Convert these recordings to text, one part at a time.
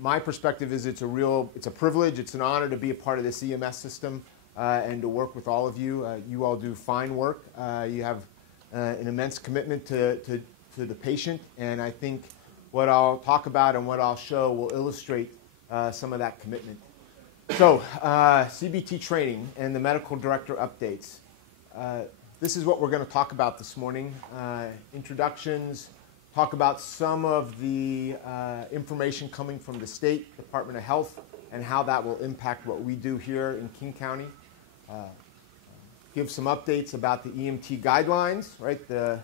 My perspective is it's a privilege, it's an honor to be a part of this EMS system and to work with all of you. You all do fine work. You have an immense commitment to the patient, and I think what I'll talk about and what I'll show will illustrate some of that commitment. So, CBT training and the medical director updates. This is what we're going to talk about this morning. Introductions, talk about some of the information coming from the State Department of Health and how that will impact what we do here in King County. Give some updates about the EMT guidelines, right? The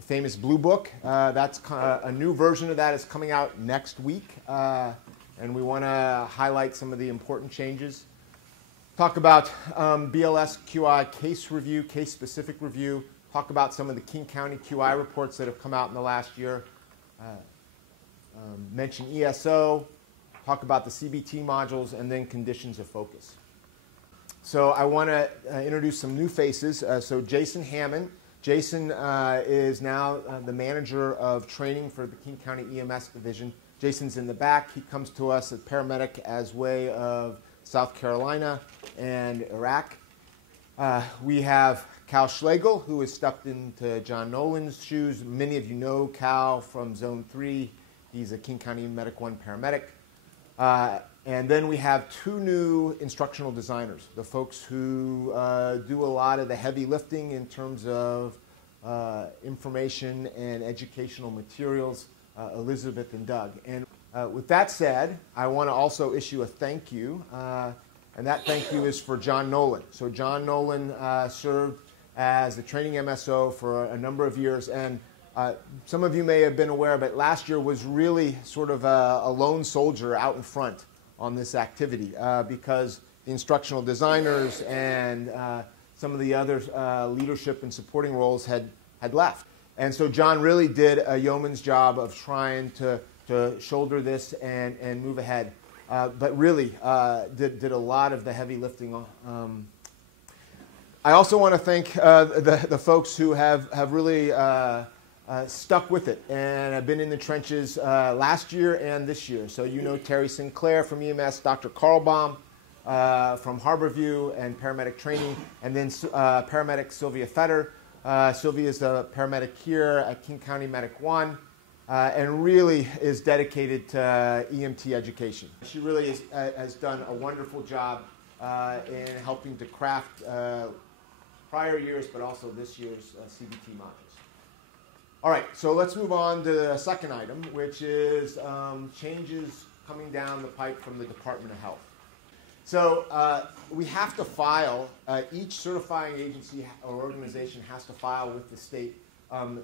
famous Blue Book. That's a new version of that is coming out next week. And we want to highlight some of the important changes. Talk about BLS QI case review, case-specific review. Talk about some of the King County QI reports that have come out in the last year. Mention ESO. Talk about the CBT modules, and then conditions of focus. So I want to introduce some new faces. So Jason Hammond. Jason is now the manager of training for the King County EMS division. Jason's in the back. He comes to us as paramedic as way of South Carolina and Iraq. We have Cal Schlegel, who has stepped into John Nolan's shoes. Many of you know Cal from Zone 3. He's a King County Medic 1 paramedic. And then we have two new instructional designers, the folks who do a lot of the heavy lifting in terms of information and educational materials, Elizabeth and Doug. And with that said, I want to also issue a thank you, and that thank you is for John Nolan. So John Nolan served as the training MSO for a number of years, and some of you may have been aware, but last year was really sort of a lone soldier out in front on this activity because the instructional designers and some of the other leadership and supporting roles had left. And so John really did a yeoman's job of trying to shoulder this and move ahead, but really did a lot of the heavy lifting. I also want to thank the folks who have really stuck with it and have been in the trenches last year and this year. So you know Terry Sinclair from EMS, Dr. Carlbaum from Harborview and paramedic training, and then paramedic Sylvia Fetter. Sylvia is a paramedic here at King County Medic 1 and really is dedicated to EMT education. She really has done a wonderful job in helping to craft prior years, but also this year's CBT modules. All right, so let's move on to the second item, which is changes coming down the pipe from the Department of Health. So we have to file, each certifying agency or organization has to file with the state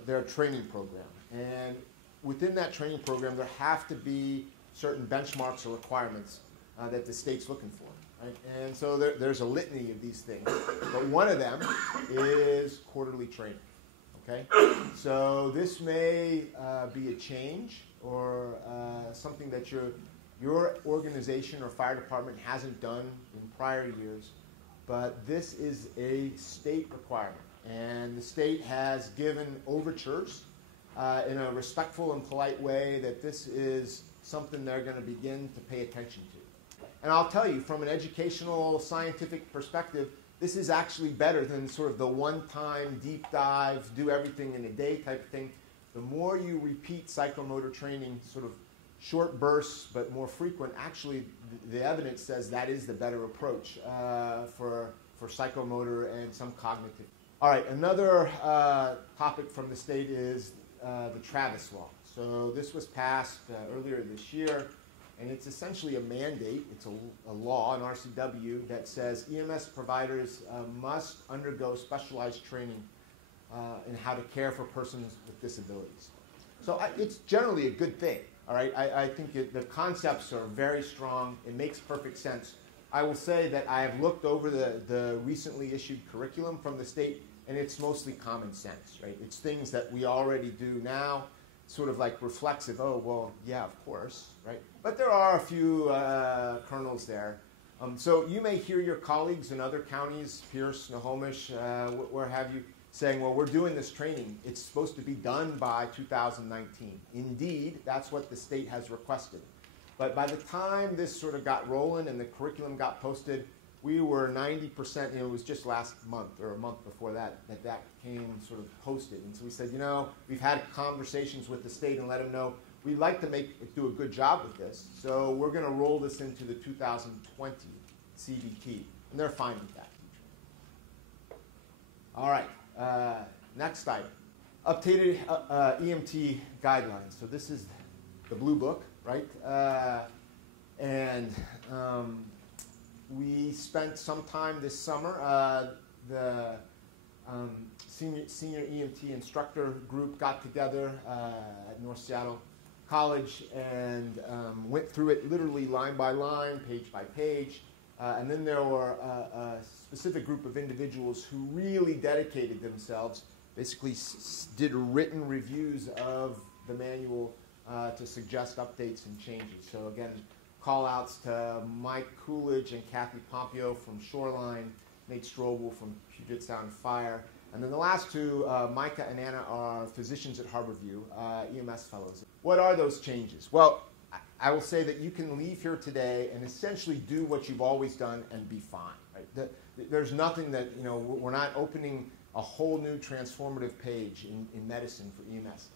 their training program. And within that training program, there have to be certain benchmarks or requirements that the state's looking for. Right? And so there's a litany of these things. But one of them is quarterly training. Okay? So this may be a change or something that your organization or fire department hasn't done in prior years, but this is a state requirement. And the state has given overtures in a respectful and polite way that this is something they're going to begin to pay attention to. And I'll tell you, from an educational, scientific perspective, this is actually better than sort of the one-time deep dive, do everything in a day type of thing. The more you repeat psychomotor training, sort of short bursts but more frequent, actually the evidence says that is the better approach for psychomotor and some cognitive. All right, another topic from the state is the Travis Law. So this was passed earlier this year, and it's essentially a mandate. It's a law, an RCW, that says EMS providers must undergo specialized training in how to care for persons with disabilities. So it's generally a good thing. All right, I think the concepts are very strong. It makes perfect sense. I will say that I have looked over the recently issued curriculum from the state, and it's mostly common sense, right? It's things that we already do now, sort of like reflexive, oh, well, yeah, of course, right? But there are a few kernels there. So you may hear your colleagues in other counties, Pierce, Snohomish, where have you, saying, well, we're doing this training. It's supposed to be done by 2019. Indeed, that's what the state has requested. But by the time this sort of got rolling and the curriculum got posted, we were 90%, it was just last month or a month before that came sort of posted. And so we said, we've had conversations with the state and let them know we'd like to do a good job with this. So we're going to roll this into the 2020 CBT. And they're fine with that. All right, next item. Updated EMT guidelines. So this is the blue book, right? We spent some time this summer. The senior EMT instructor group got together at North Seattle College and went through it literally line by line, page by page. And then there were a specific group of individuals who really dedicated themselves, basically did written reviews of the manual to suggest updates and changes. So again, call outs to Mike Coolidge and Kathy Pompeo from Shoreline, Nate Strobel from Puget Sound Fire. And then the last two, Micah and Anna, are physicians at Harborview, EMS fellows. What are those changes? Well, I will say that you can leave here today and essentially do what you've always done and be fine. Right? There's nothing that, we're not opening a whole new transformative page in medicine for EMS.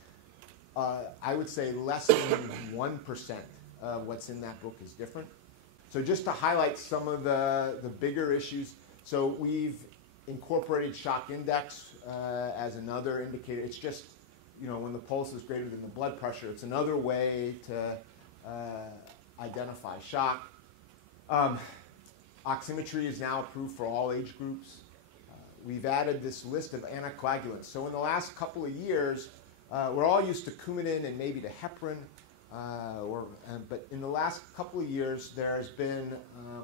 I would say less than 1% of what's in that book is different. So just to highlight some of the bigger issues, so we've incorporated shock index as another indicator. It's just, when the pulse is greater than the blood pressure, it's another way to identify shock. Oximetry is now approved for all age groups. We've added this list of anticoagulants. So in the last couple of years, we're all used to Coumadin and maybe to heparin, but in the last couple of years, there's been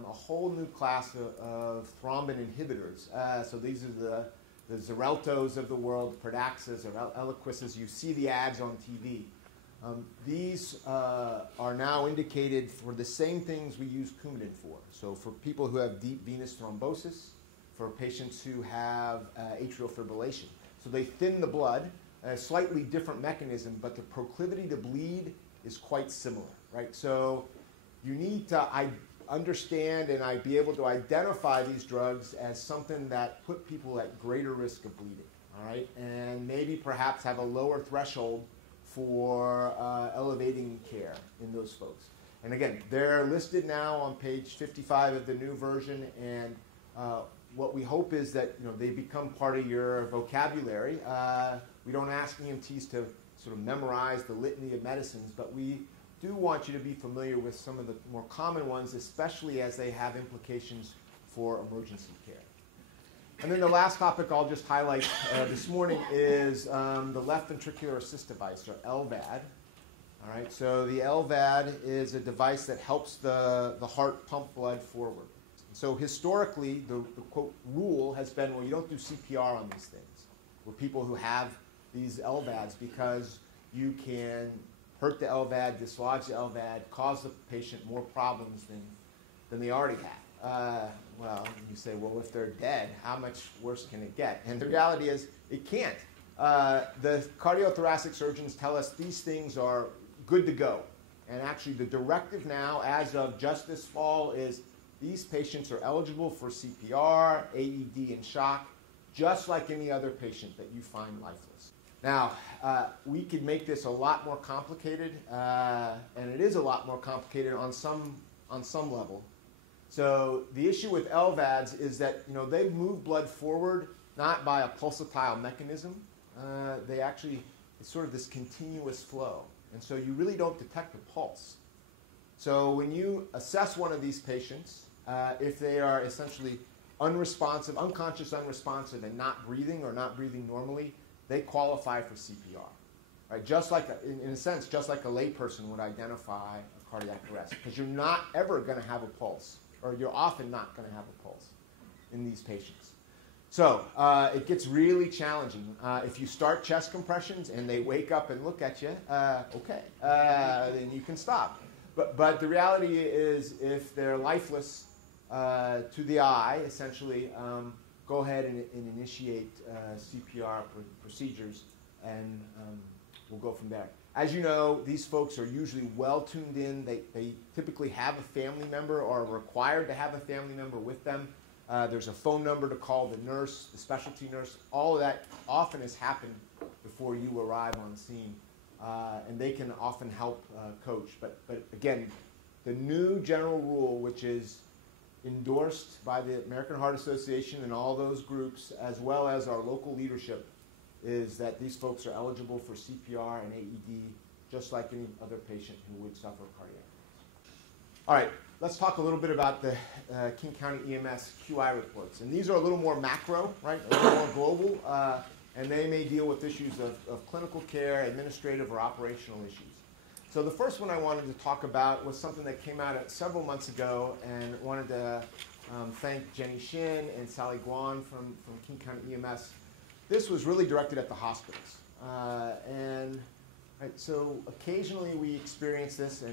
a whole new class of thrombin inhibitors. So these are the Xareltos of the world, Pradaxas or Eliquis's. You see the ads on TV. These are now indicated for the same things we use Coumadin for. So for people who have deep venous thrombosis, for patients who have atrial fibrillation. So they thin the blood, a slightly different mechanism, but the proclivity to bleed is quite similar, right? So you need to understand and be able to identify these drugs as something that put people at greater risk of bleeding, all right? And maybe perhaps have a lower threshold for elevating care in those folks. And again, they're listed now on page 55 of the new version, and what we hope is that they become part of your vocabulary. We don't ask EMTs to sort of memorize the litany of medicines, but we do want you to be familiar with some of the more common ones, especially as they have implications for emergency care. And then the last topic I'll just highlight this morning is the left ventricular assist device, or LVAD. All right, so the LVAD is a device that helps the heart pump blood forward. So historically, the quote rule has been, well, you don't do CPR on these things, with people who have these LVADs, because you can hurt the LVAD, dislodge the LVAD, cause the patient more problems than they already had. Well, you say, well, if they're dead, how much worse can it get? And the reality is, it can't. The cardiothoracic surgeons tell us these things are good to go. And actually, the directive now, as of just this fall, is these patients are eligible for CPR, AED, and shock, just like any other patient that you find lifeless. Now, we could make this a lot more complicated, and it is a lot more complicated on some level. So the issue with LVADs is that they move blood forward not by a pulsatile mechanism. It's sort of this continuous flow, and so you really don't detect a pulse. So when you assess one of these patients, if they are essentially unresponsive, unconscious unresponsive, and not breathing or not breathing normally, they qualify for CPR. Right? Just like, in a sense, just like a layperson would identify a cardiac arrest, because you're not ever going to have a pulse, or you're often not going to have a pulse in these patients. So it gets really challenging. If you start chest compressions and they wake up and look at you, okay, then you can stop. But the reality is, if they're lifeless to the eye, essentially, go ahead and initiate CPR procedures, and we'll go from there. As you know, these folks are usually well tuned in. They typically have a family member or are required to have a family member with them. There's a phone number to call the nurse, the specialty nurse. All of that often has happened before you arrive on scene. And they can often help coach. But again, the new general rule, which is endorsed by the American Heart Association and all those groups, as well as our local leadership, is that these folks are eligible for CPR and AED just like any other patient who would suffer cardiac arrest. All right, let's talk a little bit about the King County EMS QI reports. And these are a little more macro, right? A little more global, and they may deal with issues of clinical care, administrative, or operational issues. So the first one I wanted to talk about was something that came out several months ago, and wanted to thank Jenny Shin and Sally Guan from King County EMS. This was really directed at the hospitals. So occasionally we experience this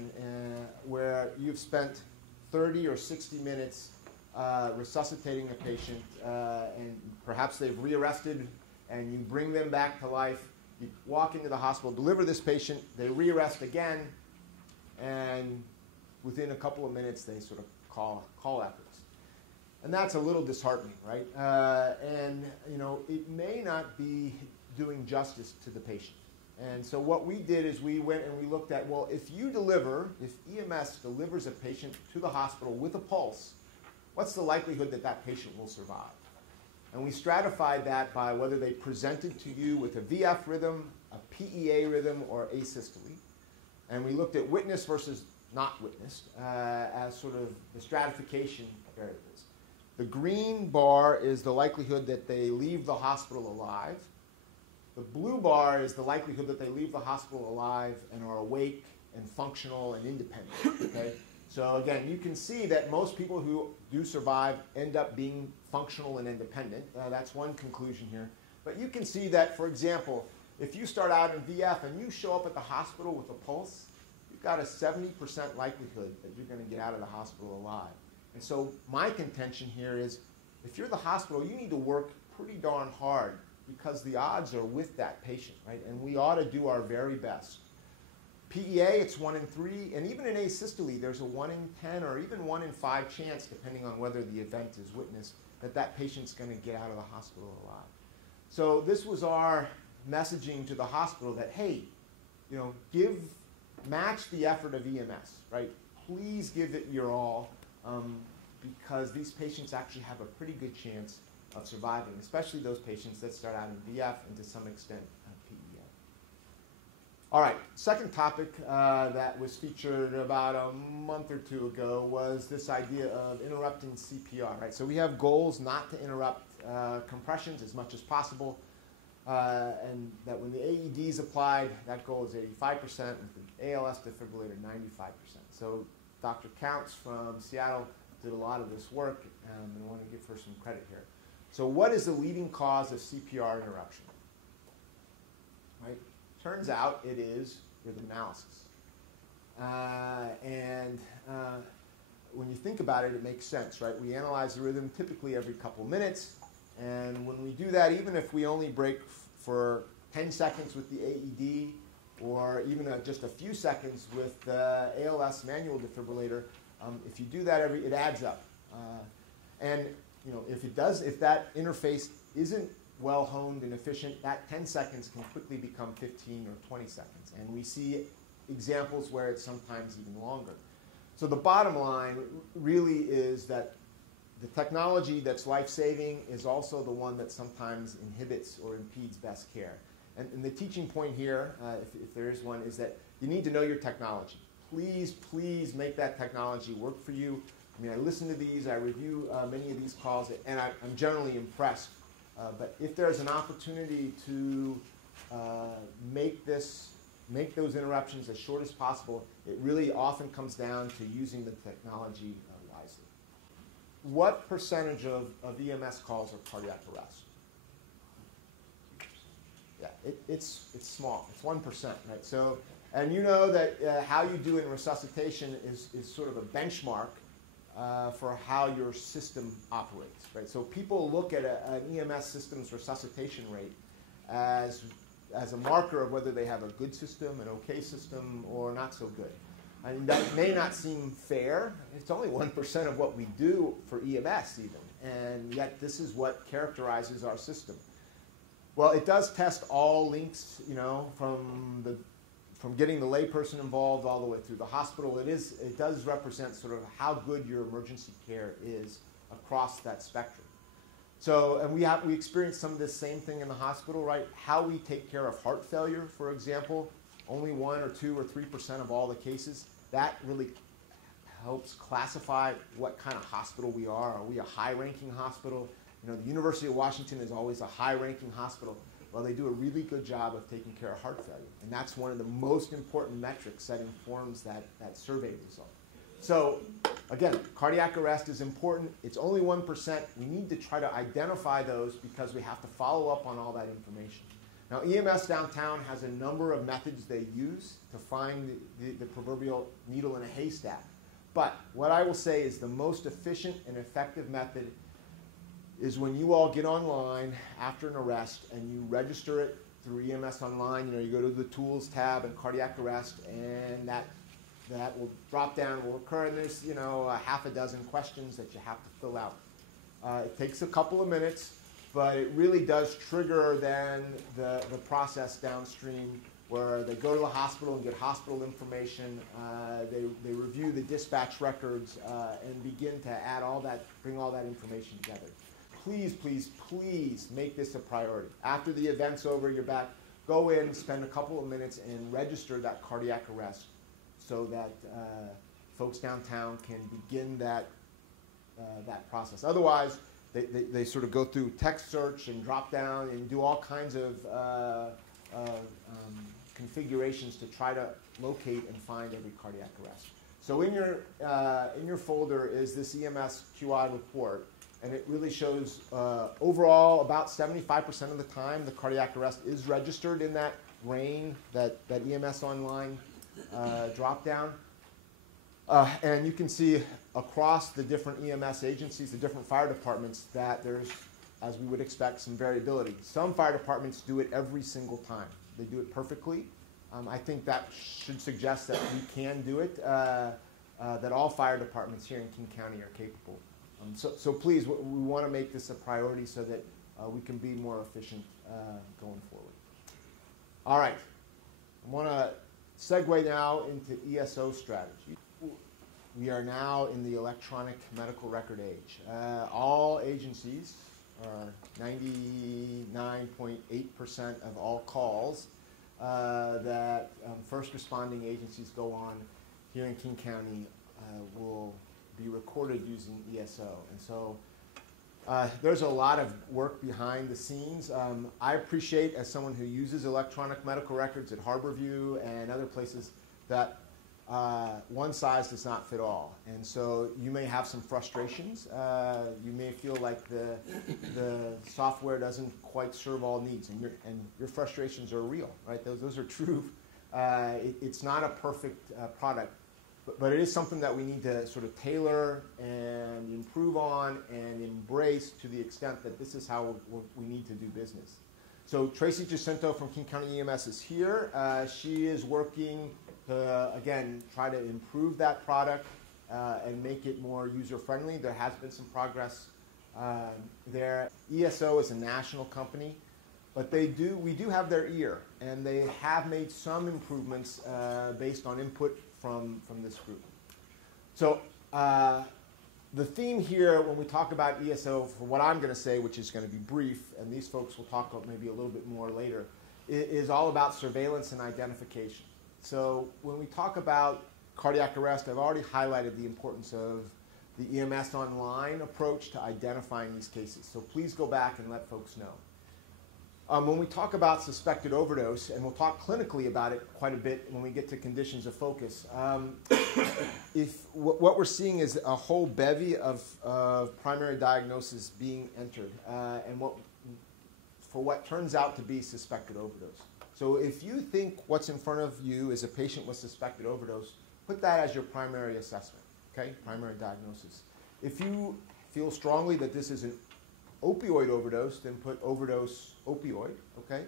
where you've spent 30 or 60 minutes resuscitating a patient, and perhaps they've rearrested, and you bring them back to life. You walk into the hospital, deliver this patient, they rearrest again, and within a couple of minutes they sort of call after us. And that's a little disheartening, right? And it may not be doing justice to the patient. And so what we did is we went and we looked at, well, if EMS delivers a patient to the hospital with a pulse, what's the likelihood that that patient will survive? And we stratified that by whether they presented to you with a VF rhythm, a PEA rhythm, or asystole. And we looked at witnessed versus not witnessed as sort of the stratification variables. The green bar is the likelihood that they leave the hospital alive. The blue bar is the likelihood that they leave the hospital alive and are awake and functional and independent. Okay? So again, you can see that most people who do survive end up being functional and independent. That's one conclusion here. But you can see that, for example, if you start out in VF and you show up at the hospital with a pulse, you've got a 70% likelihood that you're going to get out of the hospital alive. And so my contention here is, if you're the hospital, you need to work pretty darn hard, because the odds are with that patient, right? And we ought to do our very best. PEA, it's 1 in 3, and even in asystole, there's a 1 in 10 or even 1 in 5 chance, depending on whether the event is witnessed, that that patient's going to get out of the hospital alive. So this was our messaging to the hospital that, hey, match the effort of EMS, right? Please give it your all, because these patients actually have a pretty good chance of surviving, especially those patients that start out in VF and to some extent PEA. All right, second topic that was featured about a month or two ago was this idea of interrupting CPR, right? So we have goals not to interrupt compressions as much as possible, and that when the AED is applied, that goal is 85%, with the ALS defibrillator 95%. So Dr. Counts from Seattle did a lot of this work, and I want to give her some credit here. So what is the leading cause of CPR interruption? Right? Turns out it is rhythm analysis. When you think about it, it makes sense, right? We analyze the rhythm typically every couple minutes, and when we do that, even if we only break for 10 seconds with the AED, or even just a few seconds with the ALS manual defibrillator, if you do that it adds up. If that interface isn't well honed and efficient, that 10 seconds can quickly become 15 or 20 seconds. And we see examples where it's sometimes even longer. So the bottom line really is that the technology that's life-saving is also the one that sometimes inhibits or impedes best care. And the teaching point here, if there is one, is that you need to know your technology. Please, please make that technology work for you. I mean, I listen to these, I review many of these calls, and I'm generally impressed. But if there's an opportunity to make those interruptions as short as possible, it really often comes down to using the technology wisely. What percentage of EMS calls are cardiac arrest? Yeah, it's small. It's 1%, right? So, and you know that how you do in resuscitation is sort of a benchmark for how your system operates, right? So people look at an EMS system's resuscitation rate as as a marker of whether they have a good system, an okay system, or not so good. I mean, that may not seem fair. It's only 1% of what we do for EMS even, and yet this is what characterizes our system. Well, it does test all links, you know, from getting the layperson involved all the way through the hospital. It does represent sort of how good your emergency care is across that spectrum. So, and we experience some of this same thing in the hospital, right? How we take care of heart failure, for example, only 1 or 2 or 3% of all the cases. That really helps classify what kind of hospital we are. Are we a high-ranking hospital? You know, the University of Washington is always a high-ranking hospital. Well, they do a really good job of taking care of heart failure. And that's one of the most important metrics that informs that survey result. So, again, cardiac arrest is important. It's only 1%. We need to try to identify those because we have to follow up on all that information. Now, EMS Downtown has a number of methods they use to find the proverbial needle in a haystack. But what I will say is the most efficient and effective method is when you all get online after an arrest and you register it through EMS Online. You know, you go to the Tools tab and Cardiac Arrest, and that will drop down, will occur, and there's, you know, a half a dozen questions that you have to fill out. It takes a couple of minutes, but it really does trigger then the process downstream where they go to the hospital and get hospital information. They review the dispatch records and begin to add all that, bring all that information together. Please, please, please make this a priority. After the event's over, you're back, go in, spend a couple of minutes and register that cardiac arrest so that folks downtown can begin that process. Otherwise, they sort of go through text search and drop down and do all kinds of configurations to try to locate and find every cardiac arrest. So in your folder is this EMS QI report, and it really shows overall about 75% of the time the cardiac arrest is registered in that RAIN, that EMS Online drop down. And you can see across the different EMS agencies, the different fire departments, that there's, as we would expect, some variability. Some fire departments do it every single time. They do it perfectly. I think that should suggest that we can do it, that all fire departments here in King County are capable. So please, we want to make this a priority so that we can be more efficient going forward. All right. I want to segue now into ESO strategy. We are now in the electronic medical record age. All agencies, 99.8% of all calls that first responding agencies go on here in King County will be recorded using ESO. And so there's a lot of work behind the scenes. I appreciate, as someone who uses electronic medical records at Harborview and other places, that one size does not fit all. And so you may have some frustrations. You may feel like the software doesn't quite serve all needs, and your frustrations are real, right? Those are true. It's not a perfect product, but it is something that we need to sort of tailor and improve on and embrace to the extent that this is how we need to do business. So Tracy Jacinto from King County EMS is here. She is working to, again, try to improve that product and make it more user-friendly. There has been some progress there. ESO is a national company, but we do have their ear, and they have made some improvements based on input from this group. So the theme here when we talk about ESO, for what I'm going to say, which is going to be brief, and these folks will talk about maybe a little bit more later, is all about surveillance and identification. So when we talk about cardiac arrest, I've already highlighted the importance of the EMS Online approach to identifying these cases. So please go back and let folks know. When we talk about suspected overdose, and we'll talk clinically about it quite a bit when we get to conditions of focus, what we're seeing is a whole bevy of primary diagnoses being entered, and for what turns out to be suspected overdose. So if you think what's in front of you is a patient with suspected overdose, put that as your primary assessment, okay? Primary diagnosis. If you feel strongly that this is an opioid overdose, then put overdose opioid, okay?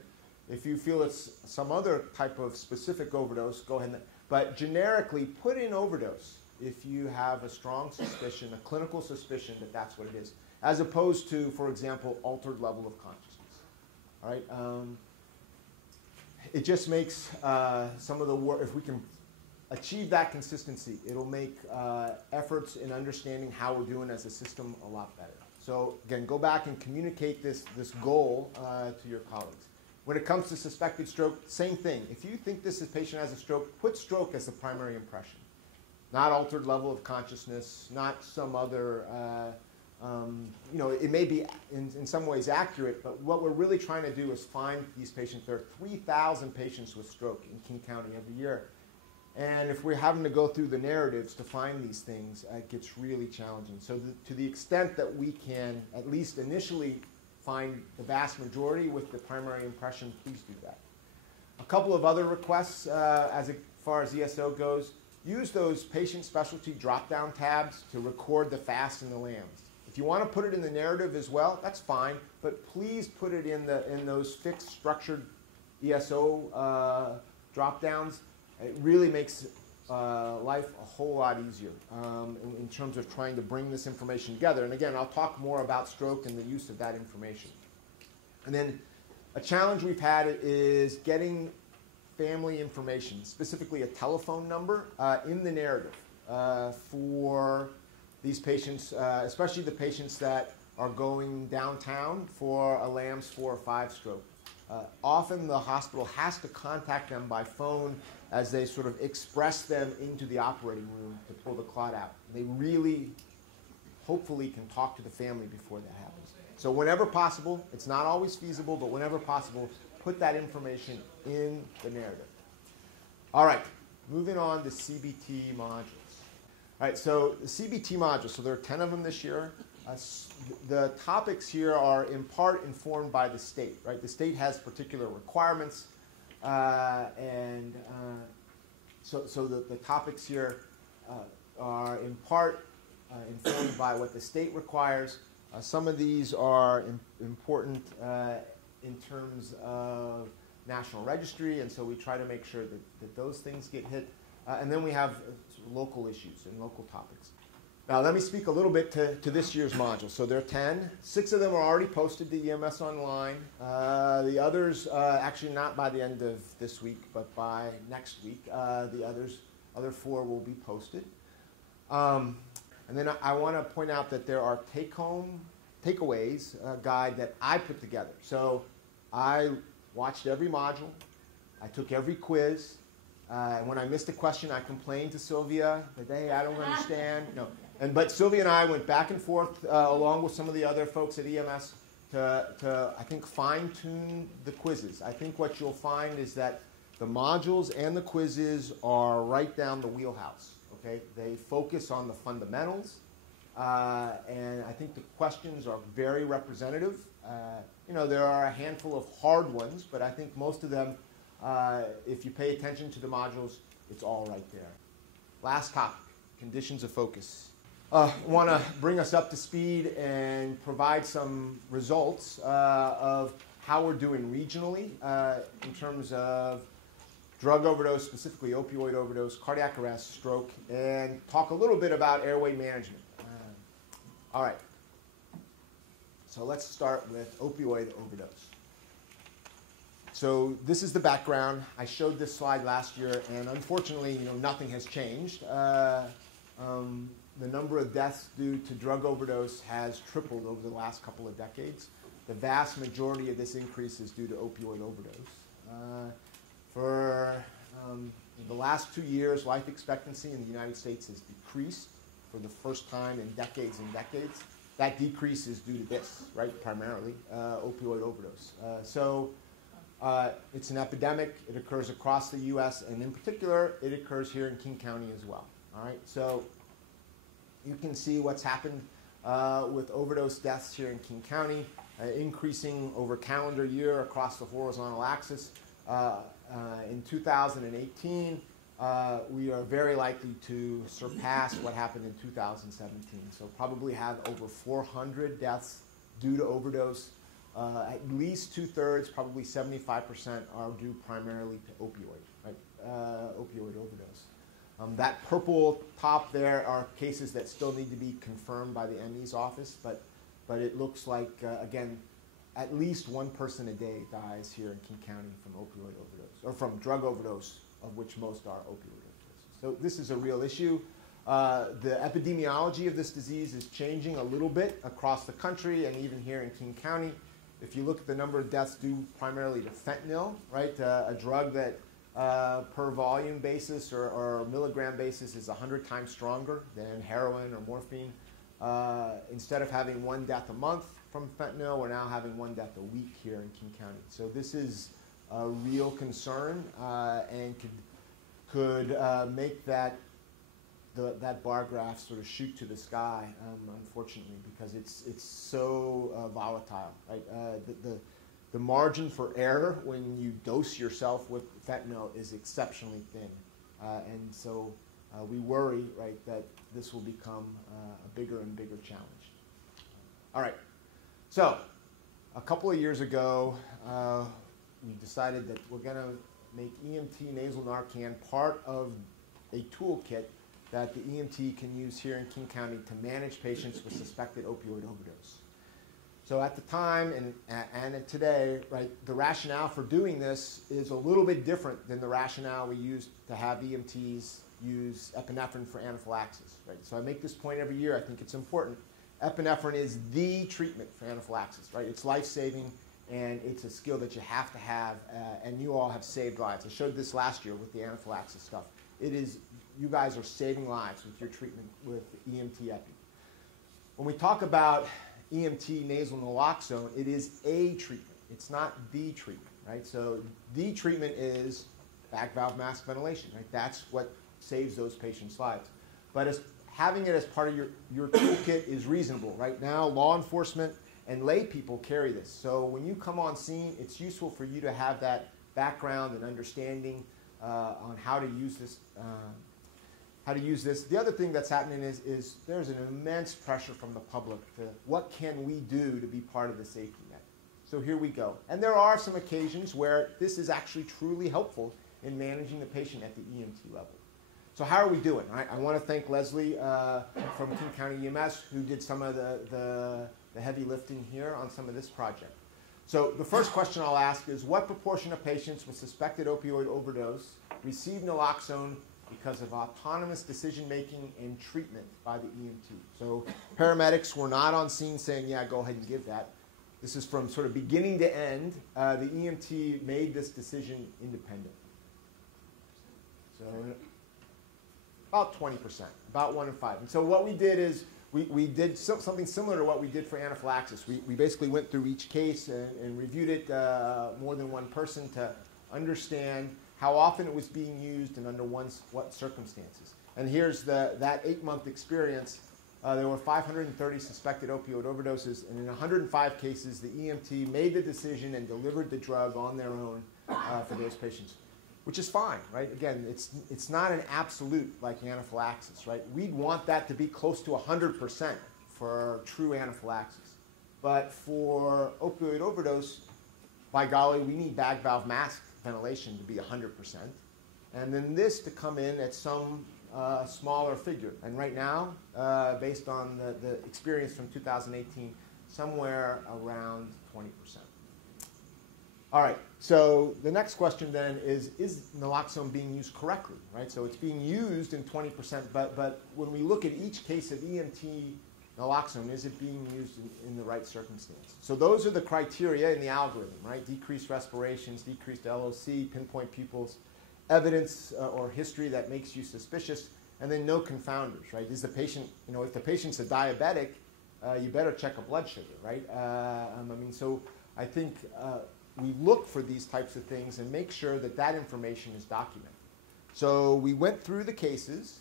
If you feel it's some other type of specific overdose, go ahead. But generically, put in overdose if you have a strong suspicion, a clinical suspicion that that's what it is, as opposed to, for example, altered level of consciousness. All right. It just makes some of the work, if we can achieve that consistency, it'll make efforts in understanding how we're doing as a system a lot better. So again, go back and communicate this goal to your colleagues. When it comes to suspected stroke, same thing. If you think this patient has a stroke, put stroke as the primary impression. Not altered level of consciousness, not some other, it may be in some ways accurate, but what we're really trying to do is find these patients. There are 3,000 patients with stroke in King County every year. And if we're having to go through the narratives to find these things, it gets really challenging. So to the extent that we can at least initially find the vast majority with the primary impression, please do that. A couple of other requests as far as ESO goes. Use those patient specialty drop-down tabs to record the FAST and the LAMs. If you want to put it in the narrative as well, that's fine, but please put it in those fixed structured ESO drop-downs. It really makes life a whole lot easier in terms of trying to bring this information together. And again, I'll talk more about stroke and the use of that information. And then a challenge we've had is getting family information, specifically a telephone number, in the narrative for these patients, especially the patients that are going downtown for a LAMS 4 or 5 stroke. Often the hospital has to contact them by phone as they sort of express them into the operating room to pull the clot out. They really, hopefully, can talk to the family before that happens. So whenever possible, it's not always feasible, but whenever possible, put that information in the narrative. All right, moving on to CBT modules. All right, so the CBT modules, so there are 10 of them this year. The topics here are in part informed by the state, right? The state has particular requirements, so the topics here are in part informed by what the state requires. Some of these are important in terms of national registry, and so we try to make sure that those things get hit. And then we have local issues and local topics. Now let me speak a little bit to this year's module. So there are 10. 6 of them are already posted to EMS Online. The others, actually not by the end of this week, but by next week, the other 4 will be posted. And then I want to point out that there are takeaways guide that I put together. So I watched every module. I took every quiz. And when I missed a question, I complained to Sylvia that, hey, I don't understand. No. But Sylvia and I went back and forth along with some of the other folks at EMS to I think, fine-tune the quizzes. I think what you'll find is that the modules and the quizzes are right down the wheelhouse. Okay? They focus on the fundamentals, and I think the questions are very representative. There are a handful of hard ones, but I think most of them, if you pay attention to the modules, it's all right there. Last topic, conditions of focus. Want to bring us up to speed and provide some results of how we're doing regionally in terms of drug overdose, specifically opioid overdose, cardiac arrest, stroke, and talk a little bit about airway management. All right. So let's start with opioid overdose. So this is the background. I showed this slide last year, and unfortunately, nothing has changed. The number of deaths due to drug overdose has tripled over the last couple of decades. The vast majority of this increase is due to opioid overdose. For the last 2 years, life expectancy in the United States has decreased for the first time in decades and decades. That decrease is due to this, right, primarily, opioid overdose. It's an epidemic. It occurs across the U.S., and in particular, it occurs here in King County as well. All right, so you can see what's happened with overdose deaths here in King County, increasing over calendar year across the horizontal axis. In 2018, we are very likely to surpass what happened in 2017. So probably have over 400 deaths due to overdose At least 2/3, probably 75%, are due primarily to opioid, right? Opioid overdose. That purple top there are cases that still need to be confirmed by the ME's office, but it looks like, again, at least one person a day dies here in King County from opioid overdose, or from drug overdose, of which most are opioid overdoses. So this is a real issue. The epidemiology of this disease is changing a little bit across the country and even here in King County. If you look at the number of deaths due primarily to fentanyl, right, a drug that per volume basis or milligram basis is 100 times stronger than heroin or morphine. Instead of having one death a month from fentanyl, we're now having one death a week here in King County. So this is a real concern and could make that bar graph sort of shoot to the sky, unfortunately, because it's so volatile. Right? The margin for error when you dose yourself with fentanyl is exceptionally thin, and so we worry, right, that this will become a bigger and bigger challenge. All right, so a couple of years ago, we decided that we're going to make EMT nasal Narcan part of a toolkit that the EMT can use here in King County to manage patients with suspected opioid overdose. So at the time and today, right, the rationale for doing this is a little bit different than the rationale we used to have EMTs use epinephrine for anaphylaxis. Right? So I make this point every year. I think it's important. Epinephrine is the treatment for anaphylaxis. Right? It's life-saving, and it's a skill that you have to have, and you all have saved lives. I showed this last year with the anaphylaxis stuff. It is, you guys are saving lives with your treatment with EMT Epi. When we talk about EMT nasal naloxone, it is a treatment. It's not the treatment, right? So the treatment is back valve mask ventilation, right? That's what saves those patients' lives. But having it as part of your toolkit is reasonable. Right now, law enforcement and lay people carry this. So when you come on scene, it's useful for you to have that background and understanding on how to use this. The other thing that's happening is there's an immense pressure from the public to what can we do to be part of the safety net. So here we go. And there are some occasions where this is actually truly helpful in managing the patient at the EMT level. So how are we doing? Right? I want to thank Leslie from King County EMS who did some of the heavy lifting here on some of this project. So the first question I'll ask is, what proportion of patients with suspected opioid overdose receive naloxone because of autonomous decision-making and treatment by the EMT? So paramedics were not on scene saying, yeah, go ahead and give that. This is from sort of beginning to end. The EMT made this decision independently. So about 20%, about 1 in 5. And so what we did is we did something similar to what we did for anaphylaxis. We basically went through each case and reviewed it more than one person to understand how often it was being used and under what circumstances. And here's that 8-month experience. There were 530 suspected opioid overdoses, and in 105 cases, the EMT made the decision and delivered the drug on their own for those patients, which is fine, right? Again, it's not an absolute like anaphylaxis, right? We'd want that to be close to 100% for true anaphylaxis. But for opioid overdose, by golly, we need bag valve mask ventilation to be 100%. And then this to come in at some smaller figure. And right now, based on the experience from 2018, somewhere around 20%. All right, so the next question then is naloxone being used correctly, right? So it's being used in 20%, but when we look at each case of EMT naloxone, is it being used in the right circumstance? So those are the criteria in the algorithm, right? Decreased respirations, decreased LOC, pinpoint pupils, evidence or history that makes you suspicious, and then no confounders, right? Is the patient, if the patient's a diabetic, you better check a blood sugar, right? So I think we look for these types of things and make sure that information is documented. So we went through the cases,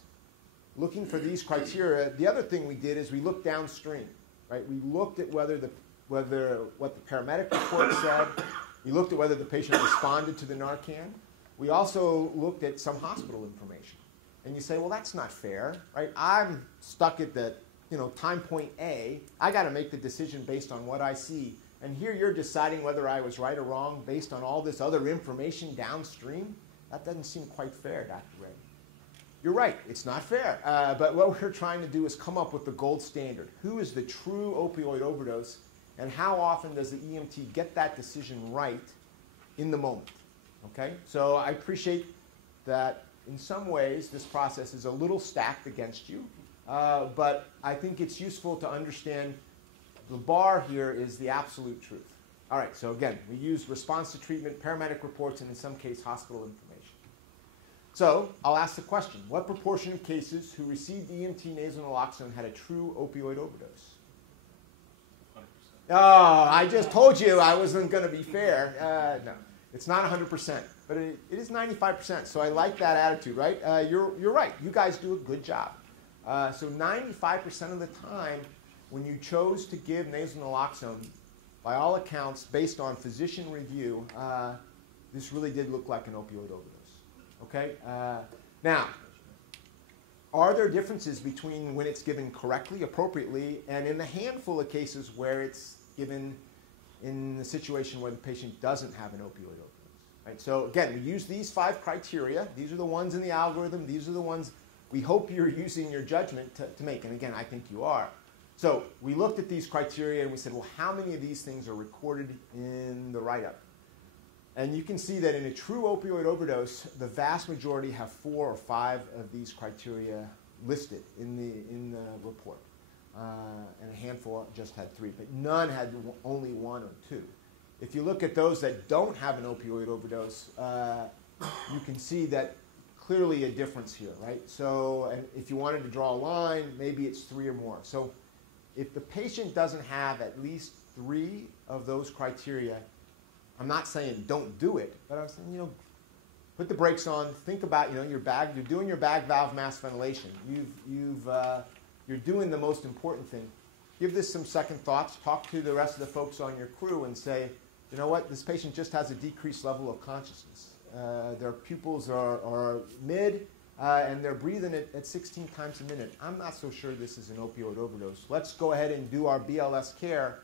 looking for these criteria. The other thing we did is we looked downstream, right? We looked at what the paramedic report said. We looked at whether the patient responded to the Narcan. We also looked at some hospital information. And you say, well, that's not fair, right? I'm stuck at the time point A. I got to make the decision based on what I see and here you're deciding whether I was right or wrong based on all this other information downstream. That doesn't seem quite fair, Dr. Ray. You're right, it's not fair. But what we're trying to do is come up with the gold standard. Who is the true opioid overdose, and how often does the EMT get that decision right in the moment? Okay? So I appreciate that in some ways this process is a little stacked against you, but I think it's useful to understand the bar here is the absolute truth. All right, so again, we use response to treatment, paramedic reports, and in some case, hospital information. So I'll ask the question, what proportion of cases who received EMT nasal naloxone had a true opioid overdose? 100%. Oh, I just told you I wasn't going to be fair. No, it's not 100%, but it is 95%, so I like that attitude, right? You're right. You guys do a good job. So 95% of the time, when you chose to give nasal naloxone, by all accounts, based on physician review, this really did look like an opioid overdose. Okay? Now, are there differences between when it's given correctly, appropriately, and in the handful of cases where it's given in the situation where the patient doesn't have an opioid overdose? Right? So again, we use these 5 criteria. These are the ones in the algorithm. These are the ones we hope you're using your judgment to make. And again, I think you are. So we looked at these criteria and we said, well, how many of these things are recorded in the write-up? And you can see that in a true opioid overdose, the vast majority have 4 or 5 of these criteria listed in the report. And a handful just had 3, but none had only 1 or 2. If you look at those that don't have an opioid overdose, you can see that clearly a difference here, right? So and if you wanted to draw a line, maybe it's 3 or more. So if the patient doesn't have at least 3 of those criteria, I'm not saying don't do it, but I'm saying, put the brakes on, think about, your bag, you're doing your bag valve mask ventilation. You're doing the most important thing. Give this some second thoughts. Talk to the rest of the folks on your crew and say, you know what, this patient just has a decreased level of consciousness. Their pupils are mid, and they're breathing at 16 times a minute. I'm not so sure this is an opioid overdose. Let's go ahead and do our BLS care.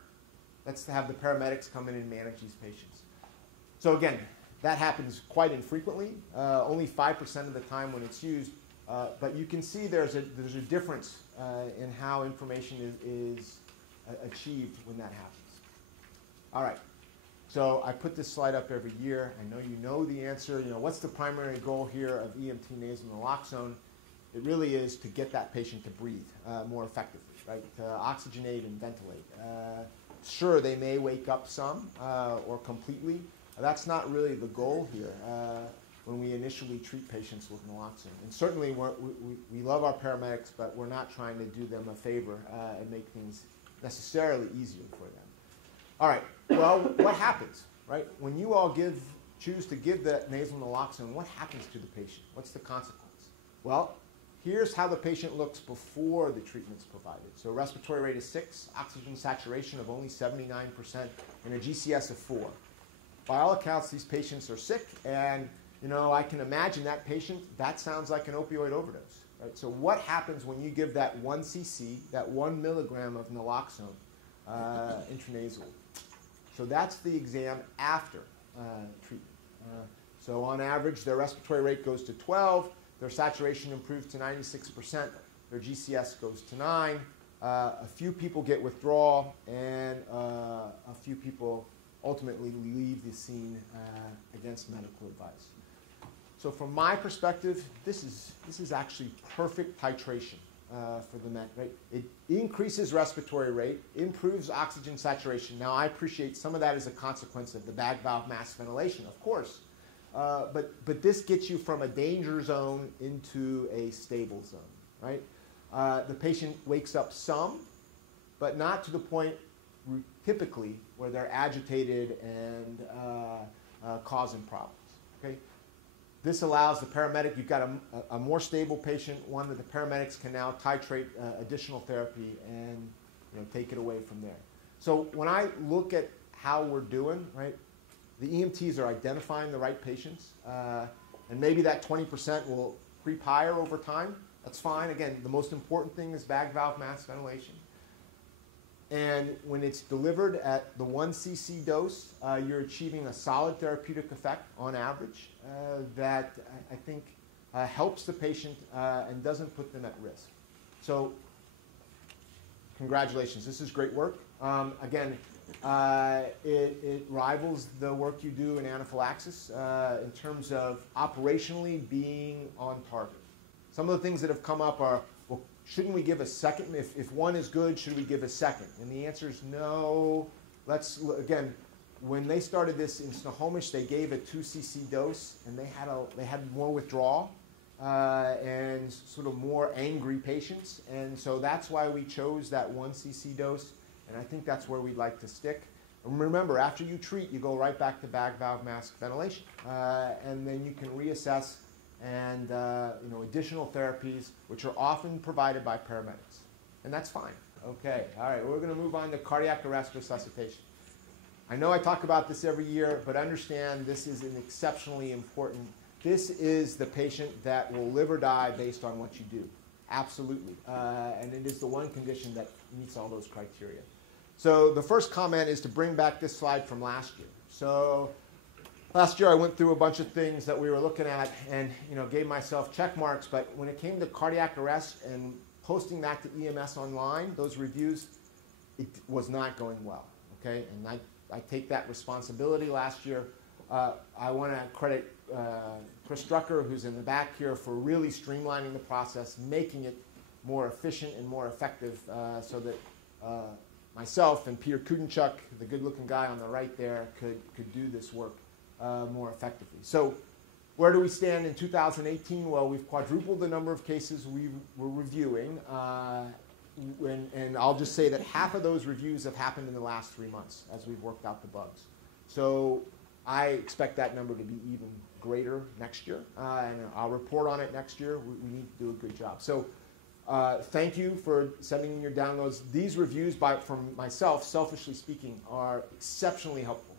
Let's have the paramedics come in and manage these patients. So again, that happens quite infrequently, only 5% of the time when it's used. But you can see there's a difference in how information is achieved when that happens. All right. So I put this slide up every year. I know you know the answer. What's the primary goal here of EMT nasal naloxone? It really is to get that patient to breathe more effectively, right? To oxygenate and ventilate. Sure, they may wake up some or completely. That's not really the goal here when we initially treat patients with naloxone. And certainly we love our paramedics, but we're not trying to do them a favor and make things necessarily easier for them. All right, well, what happens, right? When you all choose to give the nasal naloxone, what happens to the patient? What's the consequence? Well, here's how the patient looks before the treatment's provided. So respiratory rate is 6, oxygen saturation of only 79%, and a GCS of 4. By all accounts, these patients are sick, and I can imagine that patient, that sounds like an opioid overdose. Right? So what happens when you give that 1 cc, that 1 milligram of naloxone intranasal? So that's the exam after treatment. So on average, their respiratory rate goes to 12, their saturation improves to 96%, their GCS goes to 9, a few people get withdrawal, and a few people ultimately leave the scene against medical advice. So from my perspective, this is actually perfect titration for the med, right? It increases respiratory rate, improves oxygen saturation. Now, I appreciate some of that is a consequence of the bag valve mask ventilation, of course. But this gets you from a danger zone into a stable zone, right? The patient wakes up some, but not to the point typically where they're agitated and causing problems. Okay? This allows the paramedic, you've got a more stable patient, one that the paramedics can now titrate additional therapy and take it away from there. So when I look at how we're doing, right, the EMTs are identifying the right patients, and maybe that 20% will creep higher over time. That's fine. Again, the most important thing is bag valve mask ventilation. And when it's delivered at the 1 cc dose, you're achieving a solid therapeutic effect on average that I think helps the patient and doesn't put them at risk. So congratulations, this is great work. Again, it rivals the work you do in anaphylaxis in terms of operationally being on target. Some of the things that have come up are, well, shouldn't we give a second? If one is good, should we give a second? And the answer is no. Again, when they started this in Snohomish, they gave a 2 cc dose, and they had more withdrawal and sort of more angry patients. And so that's why we chose that 1 cc dose. And I think that's where we'd like to stick. And remember, after you treat, you go right back to bag valve mask ventilation. And then you can reassess and additional therapies, which are often provided by paramedics. And that's fine. Okay, all right, we're going to move on to cardiac arrest resuscitation. I know I talk about this every year, but understand this is an exceptionally important. This is the patient that will live or die based on what you do. Absolutely. And it is the one condition that meets all those criteria. So the first comment is to bring back this slide from last year. So last year I went through a bunch of things that we were looking at and gave myself check marks, but when it came to cardiac arrest and posting that to EMS online, those reviews, it was not going well. Okay, and I take that responsibility last year. I want to credit Chris Drucker, who's in the back here, for really streamlining the process, making it more efficient and more effective so that myself and Peter Kudenchuk, the good-looking guy on the right there, could do this work more effectively. So where do we stand in 2018? Well, we've quadrupled the number of cases we were reviewing. And I'll just say that half of those reviews have happened in the last 3 months as we've worked out the bugs. So I expect that number to be even greater next year. And I'll report on it next year. We need to do a good job. So thank you for sending in your downloads. These reviews from myself, selfishly speaking, are exceptionally helpful.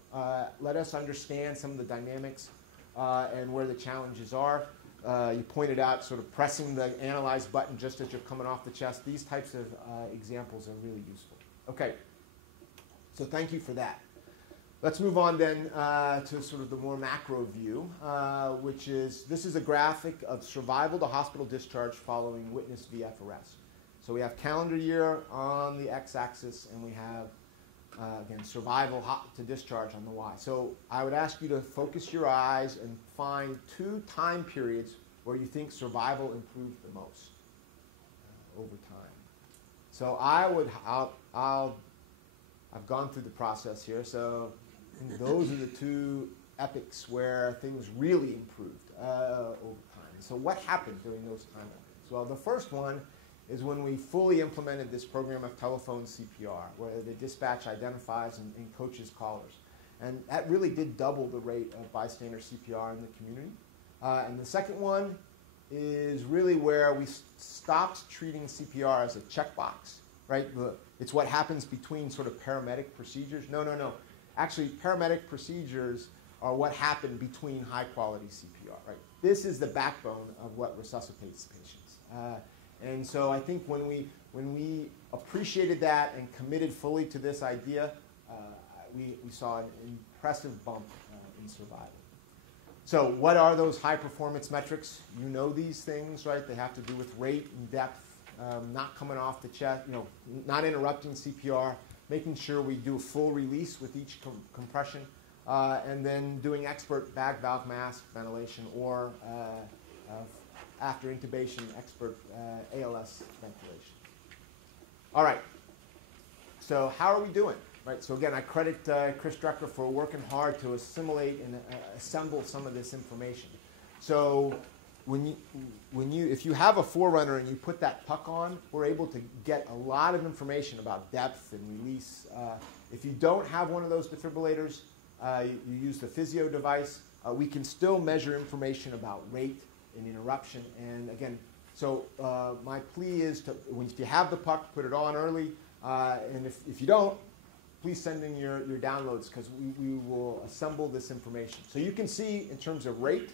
Let us understand some of the dynamics and where the challenges are. You pointed out sort of pressing the analyze button just as you're coming off the chest. These types of examples are really useful. Okay, so thank you for that. Let's move on then to sort of the more macro view, which is, this is a graphic of survival to hospital discharge following witness VF arrest. So we have calendar year on the x-axis, and we have, again, survival to discharge on the y. So I would ask you to focus your eyes and find 2 time periods where you think survival improved the most over time. So I've gone through the process here, so those are the 2 epics where things really improved over time. So what happened during those time periods? Well, the first one is when we fully implemented this program of telephone CPR, where the dispatch identifies and coaches callers. And that really did double the rate of bystander CPR in the community. And the second one is really where we stopped treating CPR as a checkbox, right? It's what happens between sort of paramedic procedures. No. Actually, paramedic procedures are what happen between high-quality CPR, right? This is the backbone of what resuscitates patients. And so I think when we appreciated that and committed fully to this idea, we saw an impressive bump in survival. So what are those high-performance metrics? You know these things, right? They have to do with rate and depth, not coming off the chest, not interrupting CPR, making sure we do a full release with each compression, and then doing expert bag valve mask ventilation or after intubation, expert ALS ventilation. All right, so how are we doing? Right, so again, I credit Chris Drucker for working hard to assimilate and assemble some of this information. So if you have a Forerunner and you put that puck on, we're able to get a lot of information about depth and release. If you don't have one of those defibrillators, you use the physio device, we can still measure information about rate and interruption. And again, so my plea is to, if you have the puck, put it on early. And if you don't, please send in your downloads, because we will assemble this information. So you can see in terms of rate,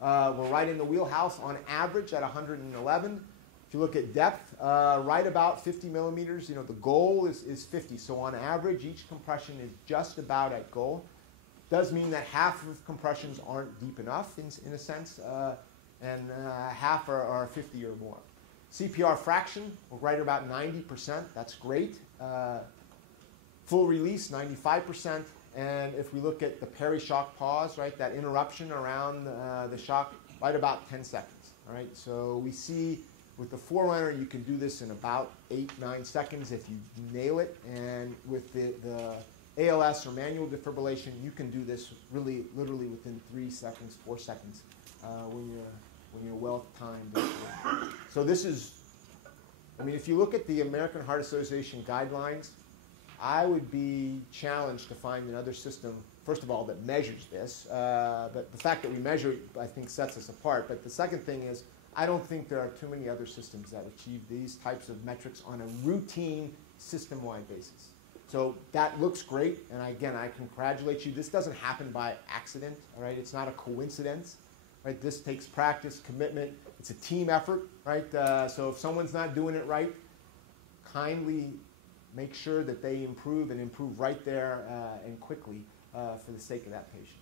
we're right in the wheelhouse on average at 111. If you look at depth, right about 50 millimeters. The goal is 50. So on average, each compression is just about at goal. Does mean that half of compressions aren't deep enough in a sense, and half are 50 or more. CPR fraction, we're right about 90%. That's great. Full release, 95%. And if we look at the peri-shock pause, right, that interruption around the shock, right about 10 seconds. All right, so we see with the Forerunner, you can do this in about 8-9 seconds if you nail it. And with the ALS or manual defibrillation, you can do this really, literally within 3 seconds, 4 seconds when you're well timed. So this is, if you look at the American Heart Association guidelines, I would be challenged to find another system, first of all, that measures this. But the fact that we measure it, I think, sets us apart. But the second thing is, I don't think there are too many other systems that achieve these types of metrics on a routine, system-wide basis. So that looks great, and again, I congratulate you. This doesn't happen by accident, all right? It's not a coincidence, right? This takes practice, commitment. It's a team effort, right? So if someone's not doing it right, kindly make sure that they improve and improve right there and quickly for the sake of that patient.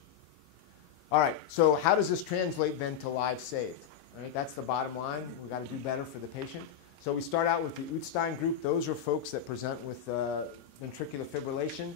All right, so how does this translate then to lives saved? All right, that's the bottom line. We've got to do better for the patient. So we start out with the Utstein group. Those are folks that present with ventricular fibrillation.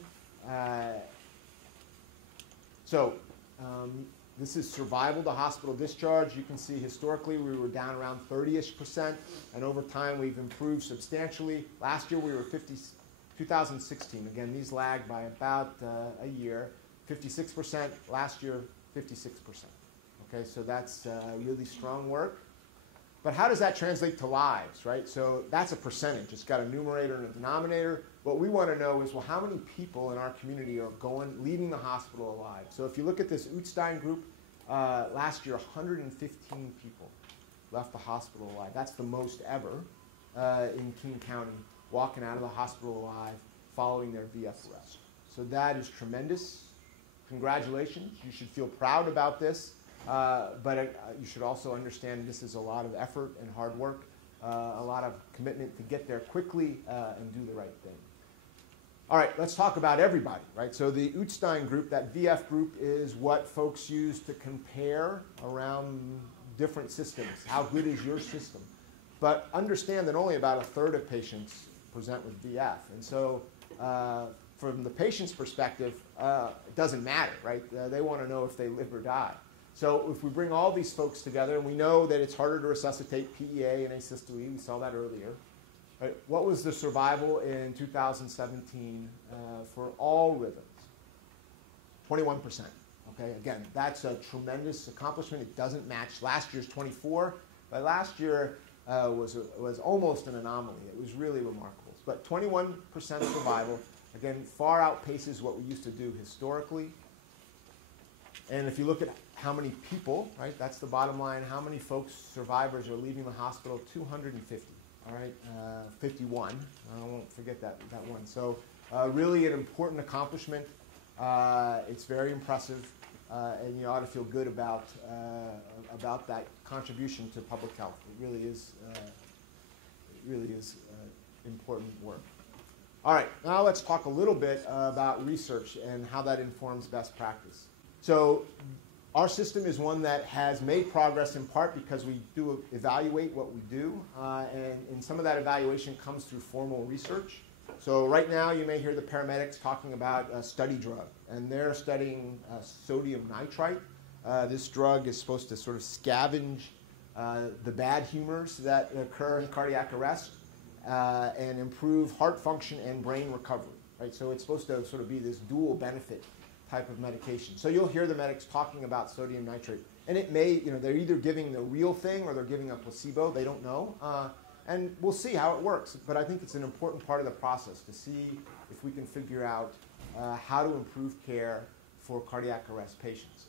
This is survival to hospital discharge. You can see historically we were down around 30-ish%, and over time we've improved substantially. Last year we were 2016. Again, these lag by about a year. 56%. Last year, 56%. Okay, so that's really strong work. But how does that translate to lives, right? So that's a percentage. It's got a numerator and a denominator. What we want to know is, well, how many people in our community are leaving the hospital alive? So if you look at this Utstein group, last year 115 people left the hospital alive. That's the most ever in King County, walking out of the hospital alive following their VF arrest. So that is tremendous. Congratulations. You should feel proud about this. But you should also understand this is a lot of effort and hard work, a lot of commitment to get there quickly and do the right thing. All right, let's talk about everybody, right? So the Utstein group, that VF group, is what folks use to compare around different systems. How good is your system? But understand that only about a third of patients present with VF. And so from the patient's perspective, it doesn't matter, right? They want to know if they live or die. So if we bring all these folks together, and we know that it's harder to resuscitate PEA and asystole, we saw that earlier. Right? What was the survival in 2017 for all rhythms? 21%. Okay, again, that's a tremendous accomplishment. It doesn't match last year's 24, but last year was almost an anomaly. It was really remarkable. But 21% survival, again, far outpaces what we used to do historically. And if you look at how many people, right, that's the bottom line, how many folks, survivors, are leaving the hospital? 250, all right, 51. I won't forget that one. So really an important accomplishment. It's very impressive, and you ought to feel good about that contribution to public health. It really is important work. All right, now let's talk a little bit about research and how that informs best practice. So our system is one that has made progress in part because we do evaluate what we do, and some of that evaluation comes through formal research. So right now you may hear the paramedics talking about a study drug, and they're studying sodium nitrite. This drug is supposed to sort of scavenge the bad humors that occur in cardiac arrest and improve heart function and brain recovery. Right? So it's supposed to sort of be this dual benefit type of medication. So you'll hear the medics talking about sodium nitrate. And it may, they're either giving the real thing or they're giving a placebo. They don't know. And we'll see how it works. But I think it's an important part of the process to see if we can figure out how to improve care for cardiac arrest patients.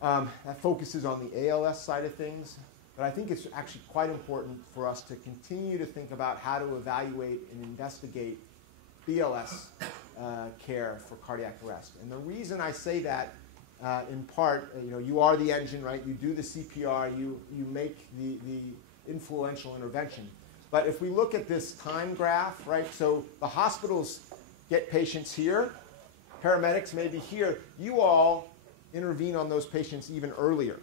That focuses on the ALS side of things. But I think it's actually quite important for us to continue to think about how to evaluate and investigate BLS care for cardiac arrest. And the reason I say that, in part, you are the engine, right? You do the CPR, you make the influential intervention. But if we look at this time graph, right, so the hospitals get patients here, paramedics may be here, you all intervene on those patients even earlier.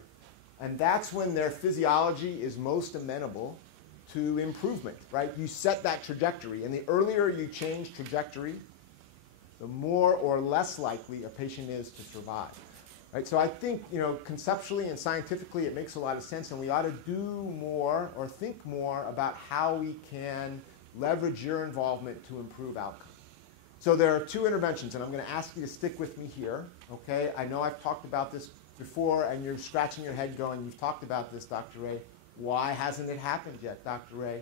And that's when their physiology is most amenable to improvement, right? You set that trajectory, and the earlier you change trajectory, the more or less likely a patient is to survive. Right? So I think, conceptually and scientifically it makes a lot of sense, and we ought to do more or think more about how we can leverage your involvement to improve outcomes. So there are two interventions, and I'm going to ask you to stick with me here. Okay? I know I've talked about this before, and you're scratching your head going, you've talked about this, Dr. Rea. Why hasn't it happened yet, Dr. Rea?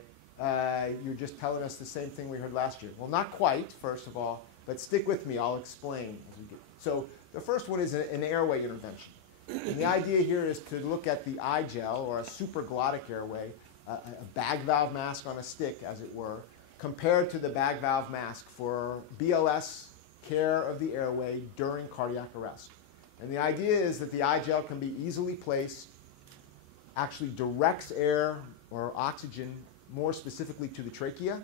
You're just telling us the same thing we heard last year. Well, not quite, first of all, but stick with me. I'll explain as we get. So the first one is an airway intervention. And the idea here is to look at the eye gel, or a supraglottic airway, a bag valve mask on a stick, as it were, compared to the bag valve mask for BLS care of the airway during cardiac arrest. And the idea is that the eye gel can be easily placed, actually directs air or oxygen more specifically to the trachea,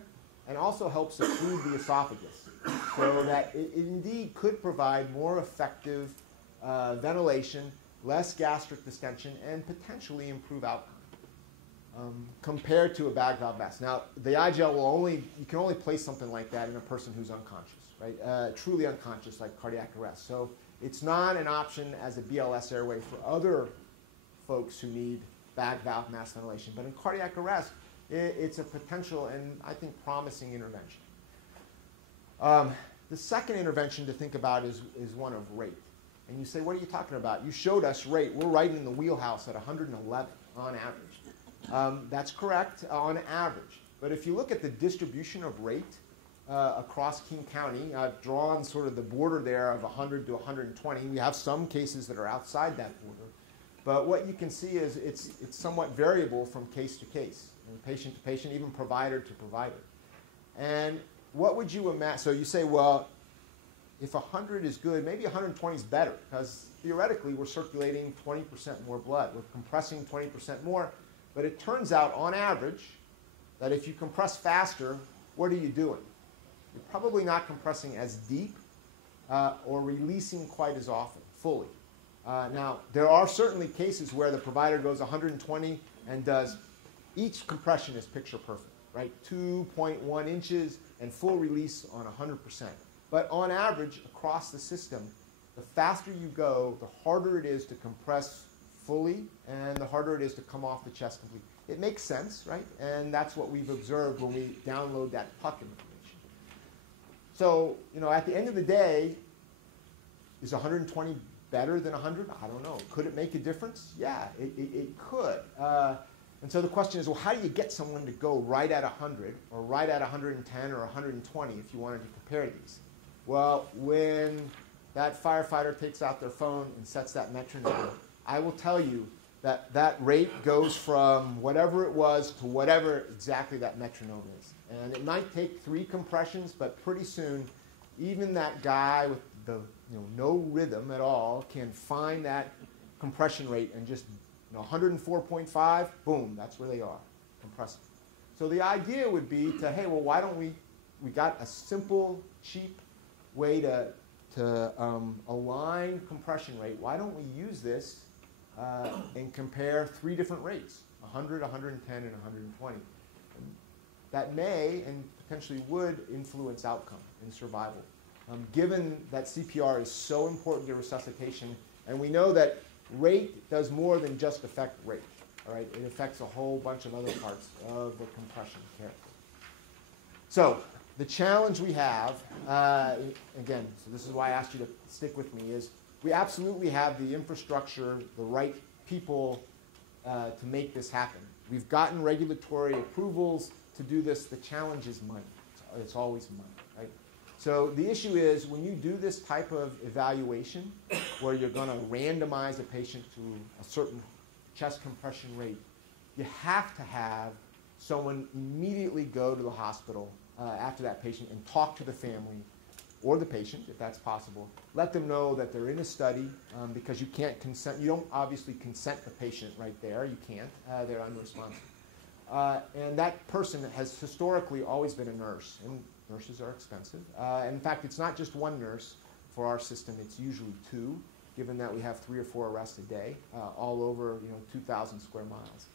and also helps occlude the esophagus, so that it indeed could provide more effective ventilation, less gastric distension, and potentially improve outcome compared to a bag valve mask. Now, the eye gel you can only place something like that in a person who's unconscious, right? Truly unconscious, like cardiac arrest. So it's not an option as a BLS airway for other folks who need bag valve mask ventilation. But in cardiac arrest, it's a potential and I think promising intervention. The second intervention to think about is one of rate. And you say, what are you talking about? You showed us rate. We're right in the wheelhouse at 111 on average. That's correct, on average. But if you look at the distribution of rate across King County, I've drawn sort of the border there of 100 to 120. We have some cases that are outside that border. But what you can see is it's somewhat variable from case to case, and patient to patient, even provider to provider. And what would you imagine? So you say, well, if 100 is good, maybe 120 is better, because theoretically we're circulating 20% more blood. We're compressing 20% more. But it turns out, on average, that if you compress faster, what are you doing? You're probably not compressing as deep or releasing quite as often, fully. Now, there are certainly cases where the provider goes 120 and does, each compression is picture perfect, right? 2.1 inches and full release on 100%. But on average, across the system, the faster you go, the harder it is to compress fully, and the harder it is to come off the chest completely. It makes sense, right? And that's what we've observed when we download that puck information. So, at the end of the day, is 120 better than 100? I don't know. Could it make a difference? Yeah, it could. And so the question is, well, how do you get someone to go right at 100 or right at 110 or 120 if you wanted to compare these? Well, when that firefighter takes out their phone and sets that metronome, I will tell you that that rate goes from whatever it was to whatever exactly that metronome is. And it might take 3 compressions, but pretty soon, even that guy with the no rhythm at all can find that compression rate and just 104.5, boom, that's where they are, compressing. So the idea would be to, hey, well, why don't we got a simple, cheap way to align compression rate. Why don't we use this and compare 3 different rates, 100, 110, and 120. And that may and potentially would influence outcome and survival. Given that CPR is so important to resuscitation, and we know that rate does more than just affect rate. All right? It affects a whole bunch of other parts of the compression care. So the challenge we have, again, so this is why I asked you to stick with me, is we absolutely have the infrastructure, the right people to make this happen. We've gotten regulatory approvals to do this. The challenge is money. It's always money, right? So the issue is when you do this type of evaluation where you're going to randomize a patient to a certain chest compression rate, you have to have someone immediately go to the hospital after that patient and talk to the family or the patient, if that's possible. Let them know that they're in a study because you can't consent. You don't obviously consent the patient right there. You can't. They're unresponsive. And that person has historically always been a nurse, and nurses are expensive. In fact, it's not just one nurse for our system, it's usually two, given that we have 3 or 4 arrests a day, all over 2,000 square miles.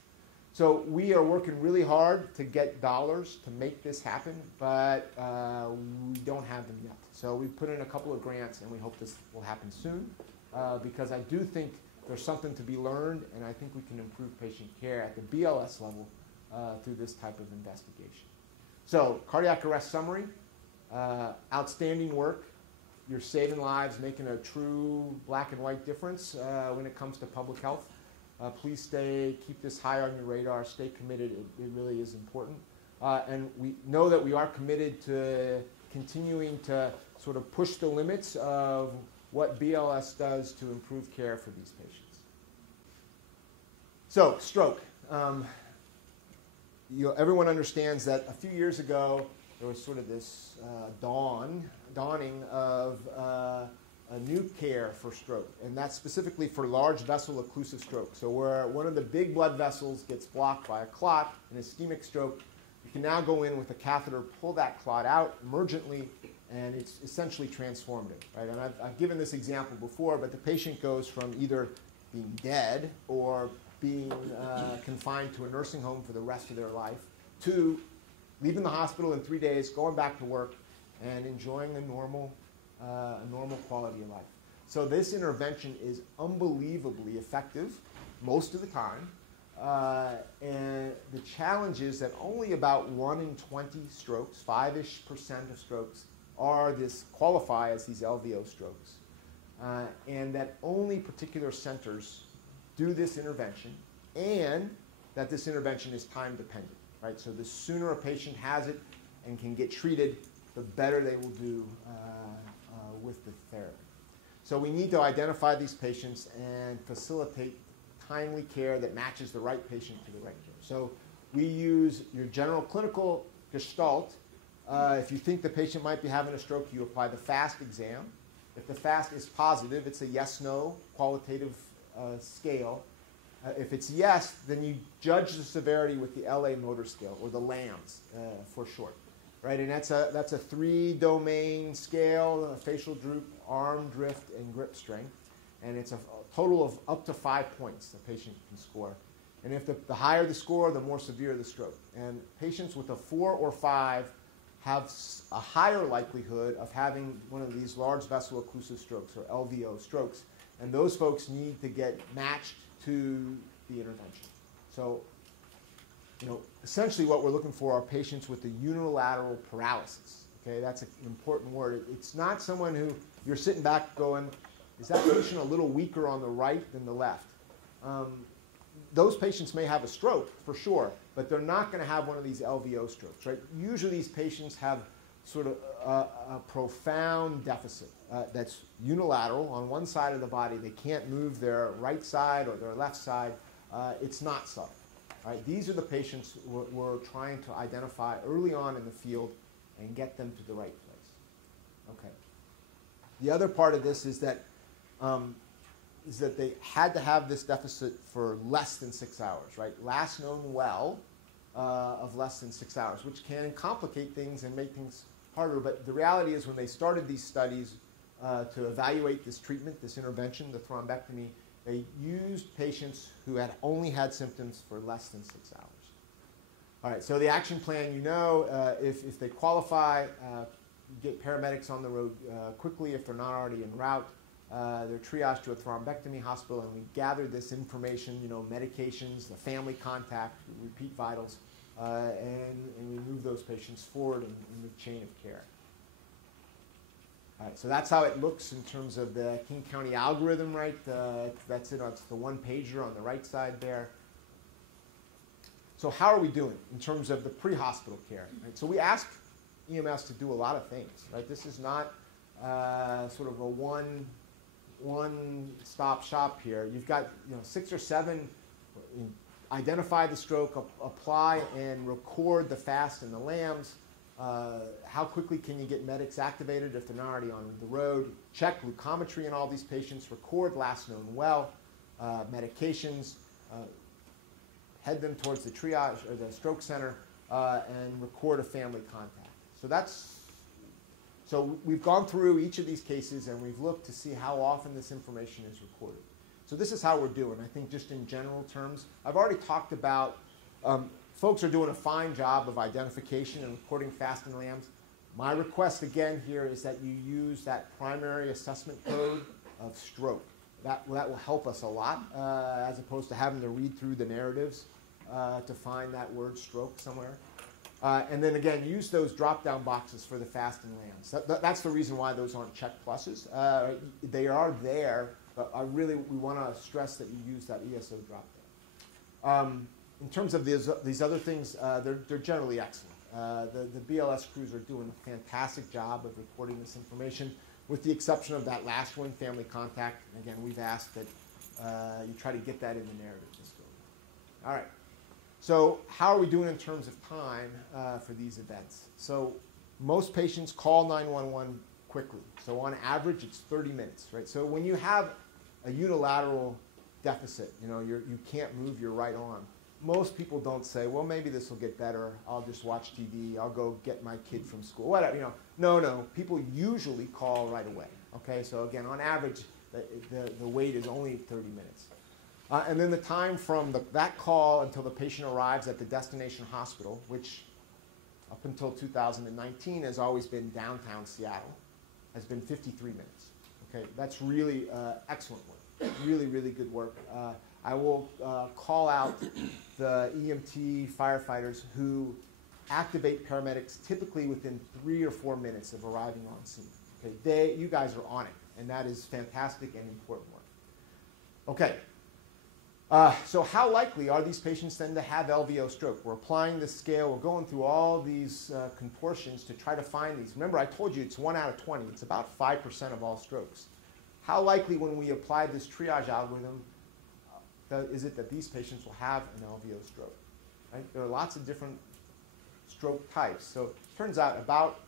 So we are working really hard to get dollars to make this happen, but we don't have them yet. So we've put in a couple of grants, and we hope this will happen soon, because I do think there's something to be learned, and I think we can improve patient care at the BLS level through this type of investigation. So cardiac arrest summary, outstanding work. You're saving lives, making a true black and white difference when it comes to public health. Please keep this high on your radar, stay committed, it really is important. And we know that we are committed to continuing to sort of push the limits of what BLS does to improve care for these patients. So, stroke. Everyone understands that a few years ago, there was sort of this dawning of a new care for stroke, and that's specifically for large vessel occlusive stroke. So where one of the big blood vessels gets blocked by a clot, an ischemic stroke, you can now go in with a catheter, pull that clot out emergently, and it's essentially transformative, right? And I've given this example before, but the patient goes from either being dead or being confined to a nursing home for the rest of their life to leaving the hospital in 3 days, going back to work, and enjoying a normal quality of life. So this intervention is unbelievably effective most of the time. And the challenge is that only about 1 in 20 strokes, 5-ish% of strokes, qualify as these LVO strokes. And that only particular centers do this intervention, and that this intervention is time dependent, right? So the sooner a patient has it and can get treated, the better they will do with the therapy. So we need to identify these patients and facilitate timely care that matches the right patient to the right care. So we use your general clinical gestalt. If you think the patient might be having a stroke, you apply the FAST exam. If the FAST is positive, it's a yes-no qualitative scale. If it's yes, then you judge the severity with the LA motor scale, or the LAMS for short. Right, and that's a 3-domain scale: facial droop, arm drift, and grip strength, and it's a total of up to 5 points the patient can score. And if the higher the score, the more severe the stroke. And patients with a 4 or 5 have a higher likelihood of having one of these large vessel occlusive strokes, or LVO strokes, and those folks need to get matched to the intervention. So, essentially what we're looking for are patients with the unilateral paralysis. Okay, that's an important word. It's not someone who you're sitting back going, is that patient a little weaker on the right than the left? Those patients may have a stroke, for sure, but they're not going to have one of these LVO strokes, right? Usually these patients have sort of a profound deficit that's unilateral on one side of the body. They can't move their right side or their left side. It's not subtle. Right, these are the patients we're trying to identify early on in the field and get them to the right place. Okay. The other part of this is that they had to have this deficit for less than 6 hours. Right, last known well of less than 6 hours, which can complicate things and make things harder. But the reality is, when they started these studies to evaluate this treatment, this intervention, the thrombectomy, they used patients who had only had symptoms for less than 6 hours. All right, so the action plan, if they qualify, get paramedics on the road quickly if they're not already en route. They're triaged to a thrombectomy hospital, and we gather this information, medications, the family contact, repeat vitals, and we move those patients forward in the chain of care. All right, so that's how it looks in terms of the King County algorithm, right? That's it. It's the one-pager on the right side there. So how are we doing in terms of the pre-hospital care? Right? So we ask EMS to do a lot of things, right? This is not sort of a one-stop shop here. You've got 6 or 7. Identify the stroke, apply and record the FAST and the LAMS. How quickly can you get medics activated if they're not already on the road? Check glucometry in all these patients. Record last known well, medications. head them towards the triage or the stroke center, and record a family contact. So we've gone through each of these cases and we've looked to see how often this information is recorded. So this is how we're doing. I think just in general terms, I've already talked about folks are doing a fine job of identification and recording fast and lambs. My request again here is that you use that primary assessment code of stroke. That will help us a lot as opposed to having to read through the narratives to find that word stroke somewhere. And then again, use those drop-down boxes for the fast and lambs. That's the reason why those aren't checked pluses. They are there, but we want to stress that you use that ESO drop-down. In terms of these other things, they're generally excellent. The BLS crews are doing a fantastic job of recording this information, with the exception of that last one, family contact. And again, we've asked that you try to get that in the narrative. All right. So how are we doing in terms of time for these events? So most patients call 911 quickly. So on average, it's 30 minutes, right? So when you have a unilateral deficit, you can't move your right arm, most people don't say, well, maybe this will get better. I'll just watch TV. I'll go get my kid from school. Whatever, No. People usually call right away. Okay, so again, on average, the wait is only 30 minutes. And then the time from that call until the patient arrives at the destination hospital, which up until 2019 has always been downtown Seattle, has been 53 minutes. Okay, that's really excellent work. Really, really good work. I will call out the EMT firefighters who activate paramedics typically within 3 or 4 minutes of arriving on scene. Okay, you guys are on it, and that is fantastic and important work. Okay. So how likely are these patients then to have LVO stroke? We're applying this scale. We're going through all these contortions to try to find these. Remember, I told you it's 1 out of 20. It's about 5% of all strokes. How likely, when we apply this triage algorithm, is it that these patients will have an LVO stroke? Right? There are lots of different stroke types. So it turns out about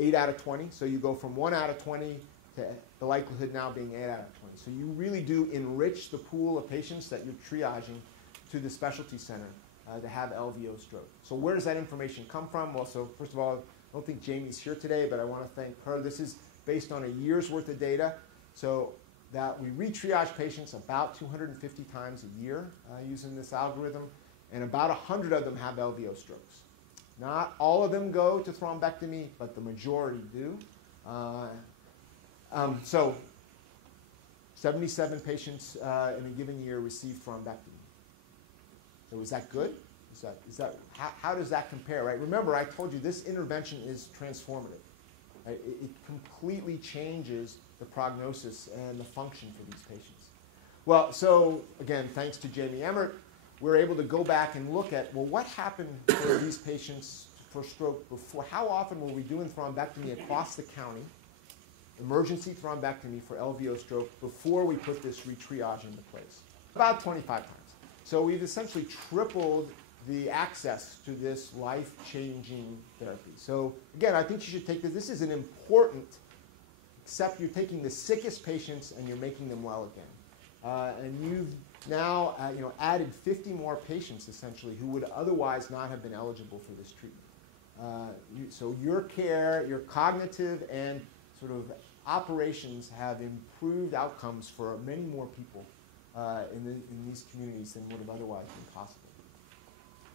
8 out of 20. So you go from 1 out of 20 to the likelihood now being 8 out of 20. So you really do enrich the pool of patients that you're triaging to the specialty center to have LVO stroke. So where does that information come from? Well, so first of all, I don't think Jamie's here today, but I want to thank her. This is based on a year's worth of data. So that we re-triage patients about 250 times a year using this algorithm, and about 100 of them have LVO strokes. Not all of them go to thrombectomy, but the majority do. So 77 patients in a given year receive thrombectomy. So is that good? How does that compare, right? Remember, I told you this intervention is transformative. Right? It completely changes the prognosis and the function for these patients. Well, so again, thanks to Jamie Emmert, we're able to go back and look at, well, what happened for these patients for stroke before? How often were we doing thrombectomy across the county, emergency thrombectomy for LVO stroke, before we put this re-triage into place? About 25 times. So we've essentially tripled the access to this life-changing therapy. So again, I think you should take this. This is an important, except you're taking the sickest patients and you're making them well again. And you've now added 50 more patients, essentially, who would otherwise not have been eligible for this treatment. So your care, your cognitive and sort of operations have improved outcomes for many more people in these communities than would have otherwise been possible.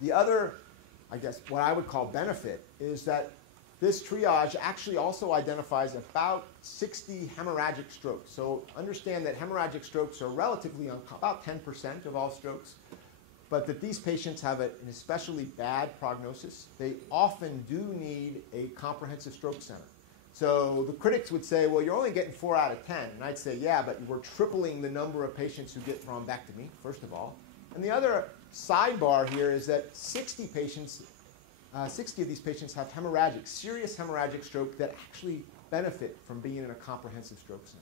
The other, I guess, what I would call benefit is that this triage actually also identifies about 60 hemorrhagic strokes. So understand that hemorrhagic strokes are relatively about 10% of all strokes, but that these patients have an especially bad prognosis. They often do need a comprehensive stroke center. So the critics would say, well, you're only getting 4 out of 10. And I'd say, yeah, but we're tripling the number of patients who get thrombectomy, first of all. And the other sidebar here is that 60 of these patients have serious hemorrhagic stroke that actually benefit from being in a comprehensive stroke center.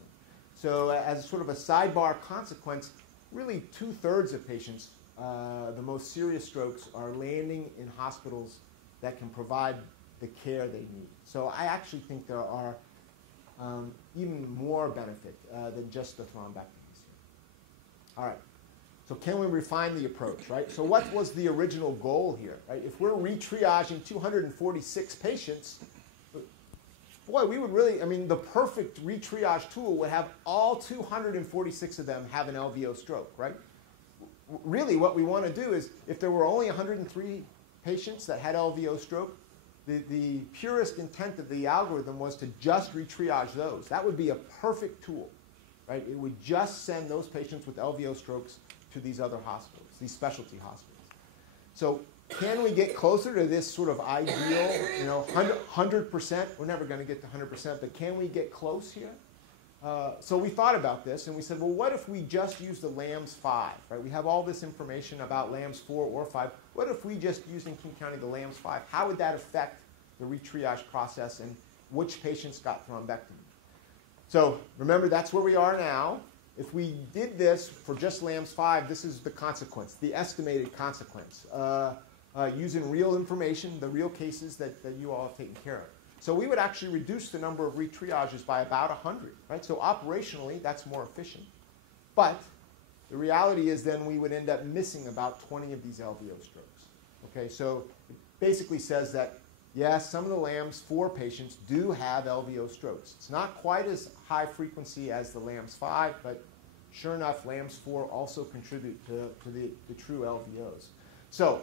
So as sort of a sidebar consequence, really 2/3 of patients, the most serious strokes, are landing in hospitals that can provide the care they need. So I actually think there are even more benefit than just the thrombectomies. All right. So can we refine the approach, right? So what was the original goal here, right? If we're re-triaging 246 patients, boy, we would really, I mean, the perfect re-triage tool would have all 246 of them have an LVO stroke, right? Really what we want to do is, if there were only 103 patients that had LVO stroke, the purest intent of the algorithm was to just re-triage those. That would be a perfect tool, right? It would just send those patients with LVO strokes to these other hospitals, these specialty hospitals. So can we get closer to this sort of ideal, 100%? We're never going to get to 100%, but can we get close here? So we thought about this, and we said, well, what if we just use the LAMS-5, right? We have all this information about LAMS-4 or 5. What if we just used in King County the LAMS-5? How would that affect the re-triage process and which patients got thrombectomy? So remember, that's where we are now. If we did this for just LAMS-5, this is the consequence, the estimated consequence, using real information, the real cases that you all have taken care of. So we would actually reduce the number of re-triages by about 100, right? So operationally, that's more efficient. But the reality is then we would end up missing about 20 of these LVO strokes. Okay, so it basically says that, yes, some of the LAMS-4 patients do have LVO strokes. It's not quite as high frequency as the LAMS-5, but sure enough, LAMS-4 also contribute to the true LVOs. So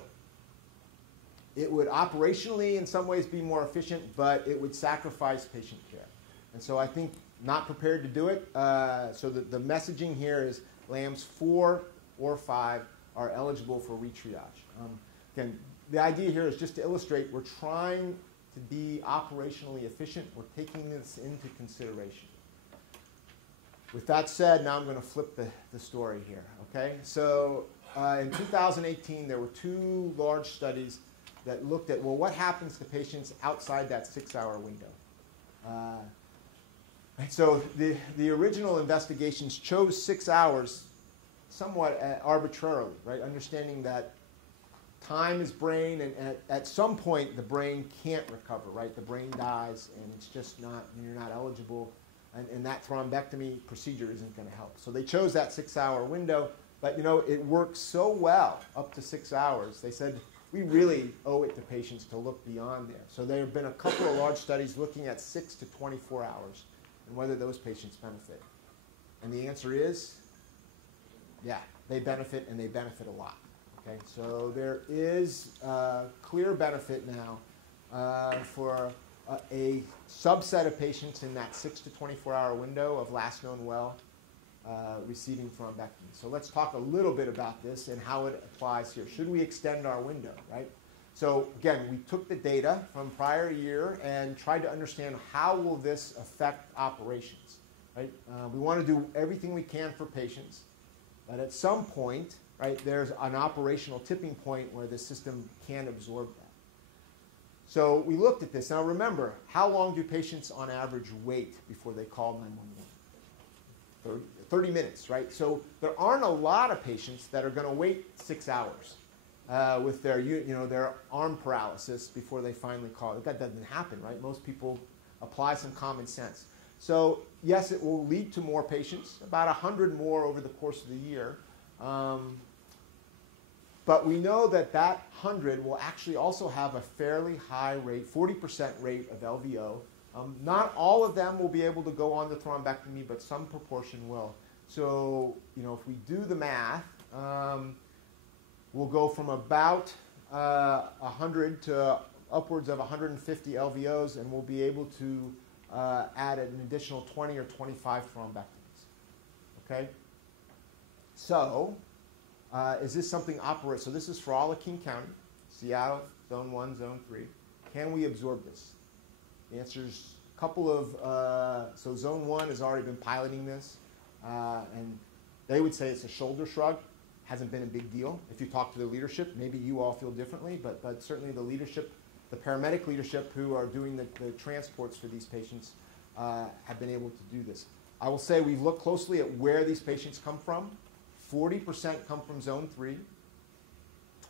it would operationally in some ways be more efficient, but it would sacrifice patient care. And so I think not prepared to do it. So the messaging here is LAMS-4 or 5 are eligible for re-triage. Again, the idea here is just to illustrate we're trying to be operationally efficient. We're taking this into consideration. With that said, now I'm going to flip the story here. Okay? So in 2018, there were 2 large studies that looked at, well, what happens to patients outside that 6-hour window? So the original investigations chose 6 hours somewhat arbitrarily, right? Understanding that time is brain, and at some point the brain can't recover, right? The brain dies, and it's just not, you're not eligible, and that thrombectomy procedure isn't going to help. So they chose that 6-hour window, but it works so well up to 6 hours. They said, we really owe it to patients to look beyond there. So there have been a couple of large studies looking at 6 to 24 hours and whether those patients benefit. And the answer is, yeah, they benefit, and they benefit a lot. Okay? So there is clear benefit now for a subset of patients in that 6 to 24-hour window of last known well receiving thrombectomy. So let's talk a little bit about this and how it applies here. Should we extend our window, right? So again, we took the data from prior year and tried to understand how will this affect operations, right? We want to do everything we can for patients, but at some point, right, there's an operational tipping point where the system can't absorb that. So we looked at this. Now remember, how long do patients on average wait before they call 911? 30 minutes, right? So there aren't a lot of patients that are going to wait 6 hours with their, their arm paralysis before they finally call. That doesn't happen, right? Most people apply some common sense. So yes, it will lead to more patients, about 100 more over the course of the year. But we know that 100 will actually also have a fairly high rate, 40% rate of LVO. Not all of them will be able to go on the thrombectomy, but some proportion will. So, if we do the math, we'll go from about 100 to upwards of 150 LVOs, and we'll be able to add an additional 20 or 25 thrombectomies. Okay? So, is this something operate? So this is for all of King County, Seattle, Zone 1, Zone 3. Can we absorb this? The answer is a couple of, so Zone 1 has already been piloting this, and they would say it's a shoulder shrug. Hasn't been a big deal. If you talk to the leadership, maybe you all feel differently, but certainly the leadership, the paramedic leadership who are doing the transports for these patients have been able to do this. I will say we've looked closely at where these patients come from. 40% come from Zone 3.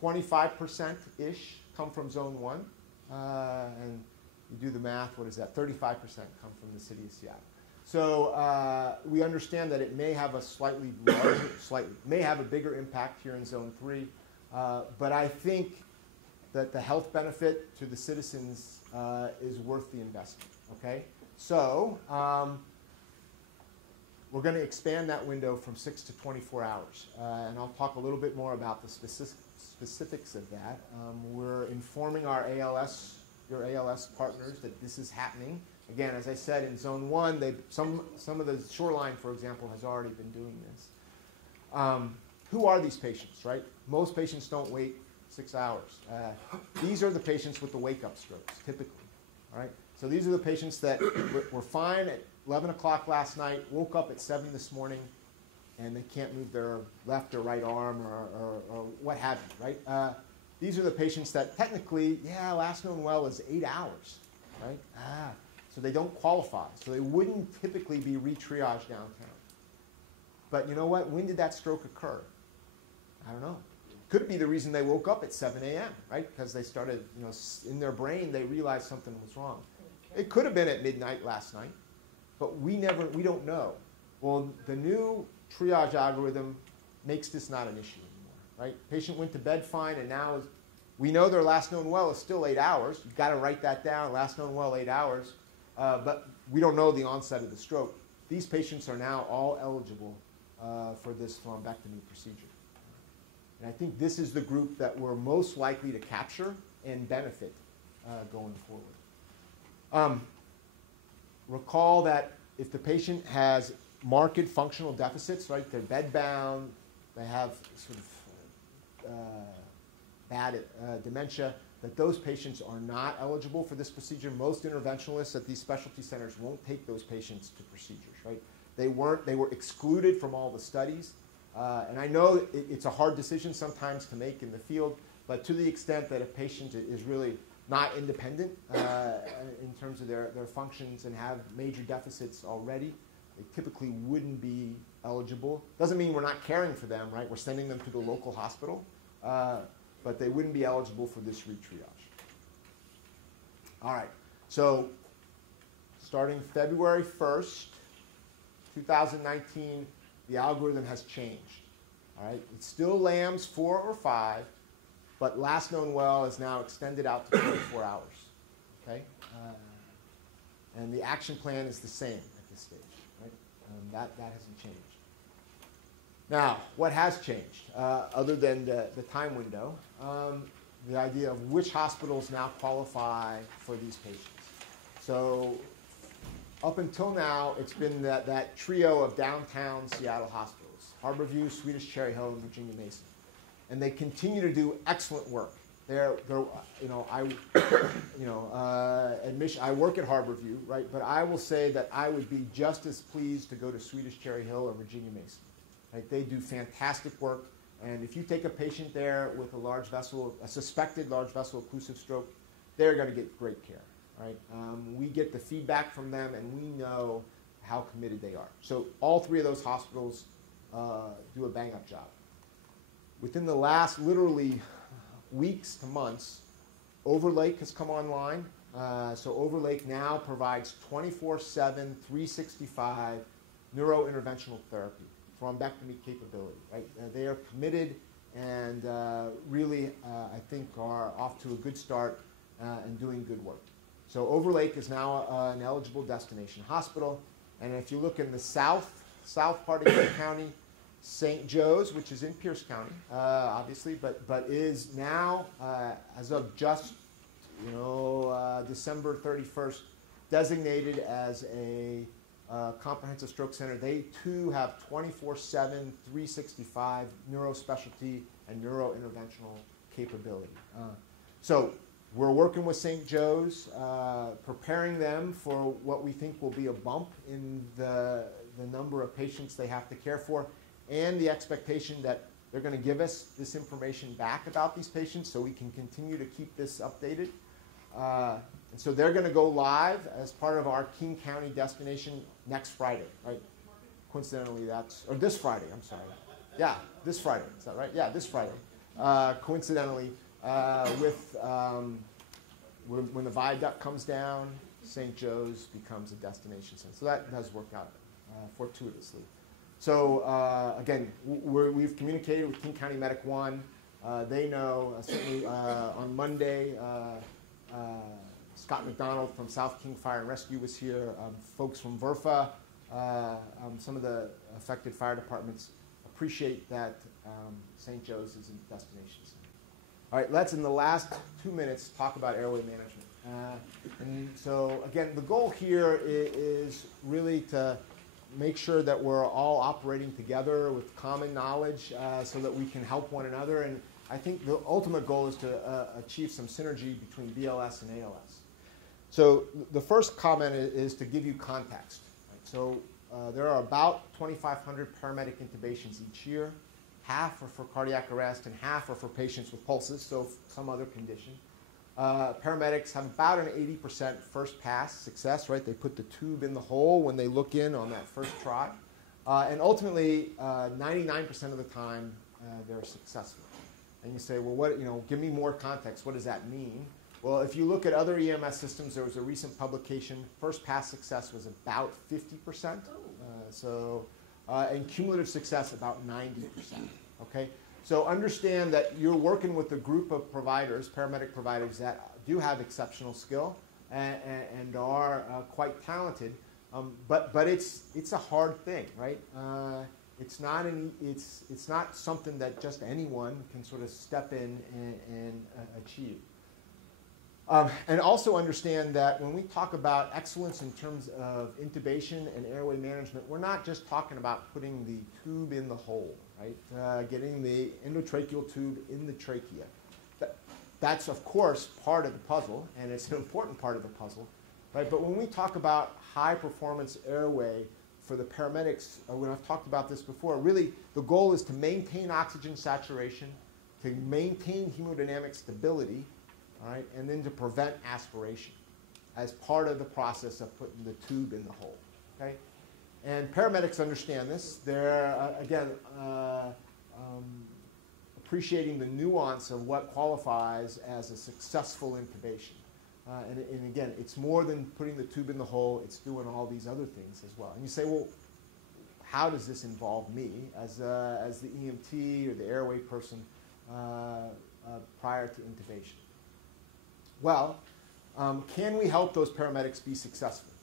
25%-ish come from Zone 1. And you do the math, what is that? 35% come from the city of Seattle. So we understand that it may have a slightly larger, may have a bigger impact here in Zone 3, but I think that the health benefit to the citizens is worth the investment, okay? So we're going to expand that window from 6 to 24 hours, and I'll talk a little bit more about the specifics of that. We're informing our your ALS partners that this is happening. Again, as I said, in Zone 1, some of the shoreline, for example, has already been doing this. Who are these patients, right? Most patients don't wait 6 hours. These are the patients with the wake-up strokes, typically. All right? So these are the patients that were fine at 11 o'clock last night, woke up at 7 this morning, and they can't move their left or right arm or what have you, right? These are the patients that technically, last known well is 8 hours, right? So they don't qualify. So they wouldn't typically be re-triaged downtown. But you know what? When did that stroke occur? I don't know. Could be the reason they woke up at 7 a.m., right? Because they started, in their brain, they realized something was wrong. It could have been at midnight last night, but we don't know. Well, the new triage algorithm makes this not an issue anymore, right? Patient went to bed fine, and now we know their last known well is still 8 hours. You've got to write that down, last known well 8 hours, but we don't know the onset of the stroke. These patients are now all eligible for this thrombectomy procedure. And I think this is the group that we're most likely to capture and benefit going forward. Recall that if the patient has marked functional deficits, right, they're bedbound, they have sort of bad dementia, that those patients are not eligible for this procedure. Most interventionalists at these specialty centers won't take those patients to procedures, right? They were excluded from all the studies. And I know it's a hard decision sometimes to make in the field, but to the extent that a patient is really not independent in terms of their functions and have major deficits already, they typically wouldn't be eligible. Doesn't mean we're not caring for them, right? We're sending them to the local hospital, but they wouldn't be eligible for this re-triage. All right, so starting February 1st, 2019, the algorithm has changed. All right, it's still LAMS 4 or 5, but last known well is now extended out to 24 hours. Okay, and the action plan is the same at this stage. Right, that hasn't changed. Now, what has changed other than the time window? The idea of which hospitals now qualify for these patients. So up until now, it's been that trio of downtown Seattle hospitals, Harborview, Swedish Cherry Hill, and Virginia Mason. And they continue to do excellent work. I work at Harborview, right? But I will say that I would be just as pleased to go to Swedish Cherry Hill or Virginia Mason. Right? They do fantastic work. And if you take a patient there with a suspected large vessel occlusive stroke, they're going to get great care. Right? We get the feedback from them, and we know how committed they are. So all three of those hospitals do a bang-up job. Within the last literally weeks to months, Overlake has come online. So Overlake now provides 24/7, 365 neurointerventional therapy, thrombectomy capability. Right? They are committed and really, I think, are off to a good start and doing good work. So Overlake is now an eligible destination hospital. And if you look in the south part of the county, St. Joe's, which is in Pierce County, obviously, but is now, as of just December 31st, designated as a comprehensive stroke center. They too have 24/7, 365 neurospecialty and neurointerventional capability. So we're working with St. Joe's, preparing them for what we think will be a bump in the number of patients they have to care for, and the expectation that they're going to give us this information back about these patients so we can continue to keep this updated. And so they're going to go live as part of our King County destination next Friday, right? Coincidentally, this Friday, I'm sorry. Yeah, this Friday, is that right? Yeah, this Friday. Coincidentally, when the viaduct comes down, St. Joe's becomes a destination center. So that has worked out fortuitously. So again, we've communicated with King County Medic 1. They know, certainly on Monday, Scott McDonald from South King Fire and Rescue was here. Folks from VRFA, some of the affected fire departments appreciate that St. Joe's is a destination center. All right, let's, in the last 2 minutes, talk about airway management. And so, again, the goal here is really to make sure that we're all operating together with common knowledge so that we can help one another. And I think the ultimate goal is to achieve some synergy between BLS and ALS. So the first comment is to give you context. Right? So there are about 2,500 paramedic intubations each year. Half are for cardiac arrest and half are for patients with pulses, so some other condition. Paramedics have about an 80% first pass success, right? They put the tube in the hole when they look in on that first try. And ultimately, 99% of the time, they're successful. And you say, well, what, give me more context. What does that mean? Well, if you look at other EMS systems, there was a recent publication. First pass success was about 50%. And cumulative success about 90%. Okay? So understand that you're working with a group of providers, paramedic providers, that do have exceptional skill and are quite talented. But it's a hard thing, right? It's not something that just anyone can sort of step in and achieve. And also understand that when we talk about excellence in terms of intubation and airway management, we're not just talking about putting the tube in the hole, right? Getting the endotracheal tube in the trachea. That's, of course, part of the puzzle, and it's an important part of the puzzle, right? But when we talk about high-performance airway for the paramedics, when I've talked about this before, really the goal is to maintain oxygen saturation, to maintain hemodynamic stability, all right, and then to prevent aspiration as part of the process of putting the tube in the hole. Okay? And paramedics understand this. They're, again, appreciating the nuance of what qualifies as a successful intubation. And again, it's more than putting the tube in the hole. It's doing all these other things as well. And you say, well, how does this involve me as the EMT or the airway person prior to intubation? Well, can we help those paramedics be successful?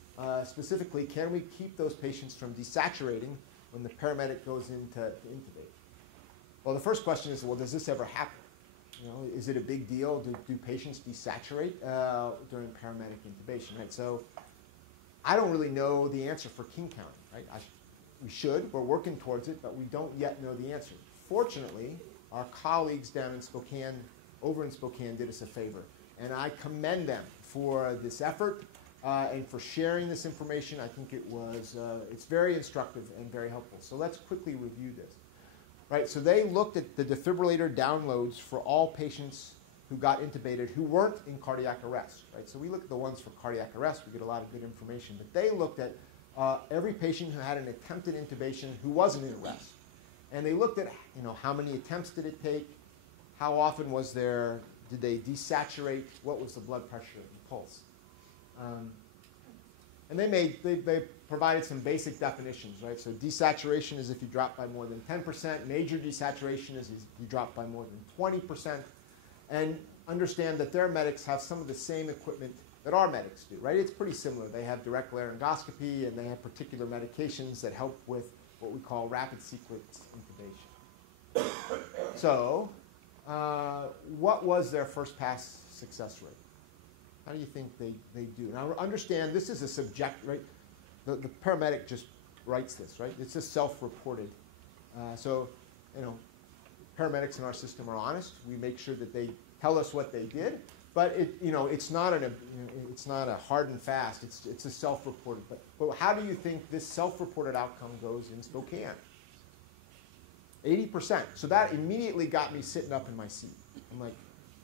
Specifically, can we keep those patients from desaturating when the paramedic goes in to intubate? Well, the first question is, well, does this ever happen? Is it a big deal? Do patients desaturate during paramedic intubation? Right? So I don't really know the answer for King County. Right? We should. We're working towards it, but we don't yet know the answer. Fortunately, our colleagues down in Spokane, over in Spokane, did us a favor. And I commend them for this effort and for sharing this information. I think it's very instructive and very helpful. So let's quickly review this. Right, so they looked at the defibrillator downloads for all patients who got intubated who weren't in cardiac arrest. Right? So we look at the ones for cardiac arrest. We get a lot of good information. But they looked at every patient who had an attempted intubation who wasn't in arrest. And they looked at how many attempts did it take, how often was there, did they desaturate, what was the blood pressure and pulse. And they provided some basic definitions, right? So desaturation is if you drop by more than 10%. Major desaturation is if you drop by more than 20%. And understand that their medics have some of the same equipment that our medics do, right? It's pretty similar. They have direct laryngoscopy, and they have particular medications that help with what we call rapid sequence intubation. So what was their first pass success rate? How do you think they do? Now understand this is a subject, right? The paramedic just writes this, right? It's just self-reported. So, paramedics in our system are honest. We make sure that they tell us what they did, but it's not a hard and fast. It's a self-reported. But how do you think this self-reported outcome goes in Spokane? 80%. So that immediately got me sitting up in my seat. I'm like,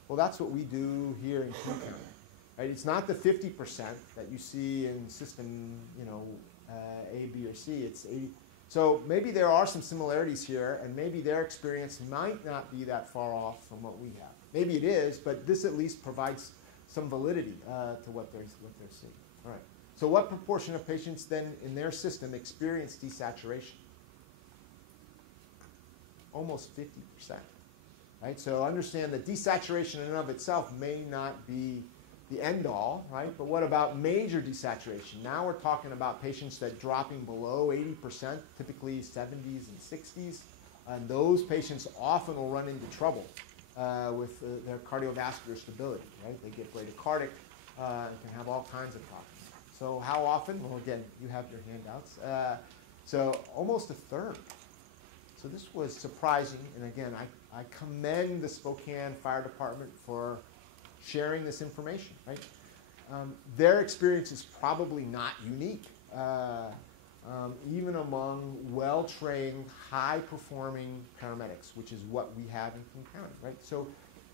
well, that's what we do here in King County. Right? It's not the 50% that you see in system, A, B, or C. It's 80. So maybe there are some similarities here, and maybe their experience might not be that far off from what we have. Maybe it is, but this at least provides some validity to what they're seeing. All right. So what proportion of patients then in their system experience desaturation? Almost 50%. Right? So understand that desaturation in and of itself may not be the end all, right? But what about major desaturation? Now we're talking about patients that dropping below 80%, typically 70s and 60s. And those patients often will run into trouble with their cardiovascular stability, right? They get bradycardic and can have all kinds of problems. So how often? Well, again, you have your handouts. So almost a third. So this was surprising. And again, I commend the Spokane Fire Department for sharing this information, right? Their experience is probably not unique, even among well-trained, high-performing paramedics, which is what we have in King County, right? So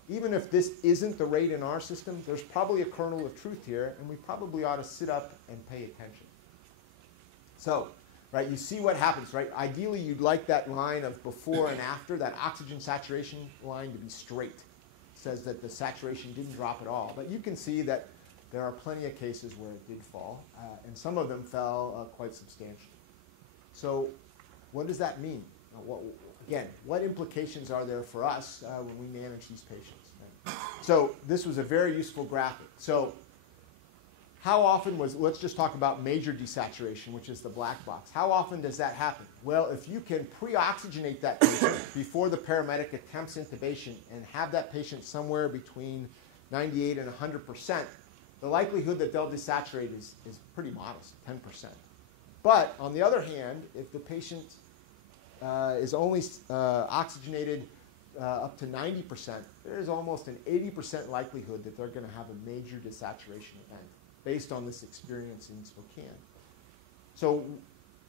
even if this isn't the rate in our system, there's probably a kernel of truth here, and we probably ought to sit up and pay attention. So, right, you see what happens, right? Ideally, you'd like that line of before and after, that oxygen saturation line to be straight. Says that the saturation didn't drop at all. But you can see that there are plenty of cases where it did fall, and some of them fell quite substantially. So what does that mean? Again, what implications are there for us when we manage these patients? Right? So this was a very useful graphic. So how often let's just talk about major desaturation, which is the black box. How often does that happen? Well, if you can pre-oxygenate that patient before the paramedic attempts intubation and have that patient somewhere between 98 and 100%, the likelihood that they'll desaturate is pretty modest, 10%. But on the other hand, if the patient is only oxygenated up to 90%, there's almost an 80% likelihood that they're going to have a major desaturation event, based on this experience in Spokane.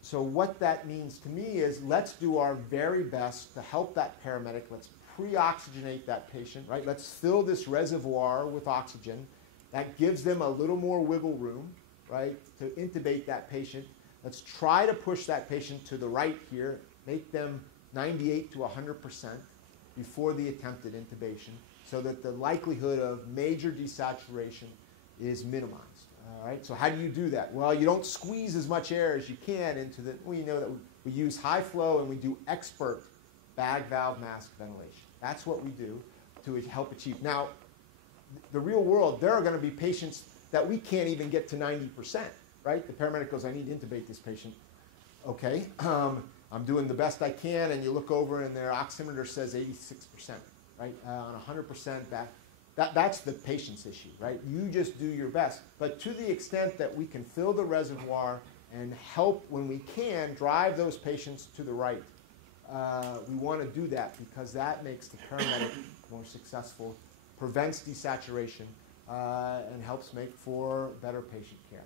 So what that means to me is let's do our very best to help that paramedic. Let's pre-oxygenate that patient, right? Let's fill this reservoir with oxygen. That gives them a little more wiggle room, right, to intubate that patient. Let's try to push that patient to the right here, make them 98 to 100% before the attempted intubation so that the likelihood of major desaturation is minimized. All right, so how do you do that? Well, you don't squeeze as much air as you can into the, we know that we use high flow and we do expert bag valve mask ventilation. That's what we do to help achieve. Now, the real world, there are going to be patients that we can't even get to 90%, right? The paramedic goes, I need to intubate this patient. Okay, I'm doing the best I can, and you look over and their oximeter says 86%, right? On 100% back. That's the patient's issue, right? You just do your best. But to the extent that we can fill the reservoir and help, when we can, drive those patients to the right, we want to do that because that makes the paramedic more successful, prevents desaturation, and helps make for better patient care.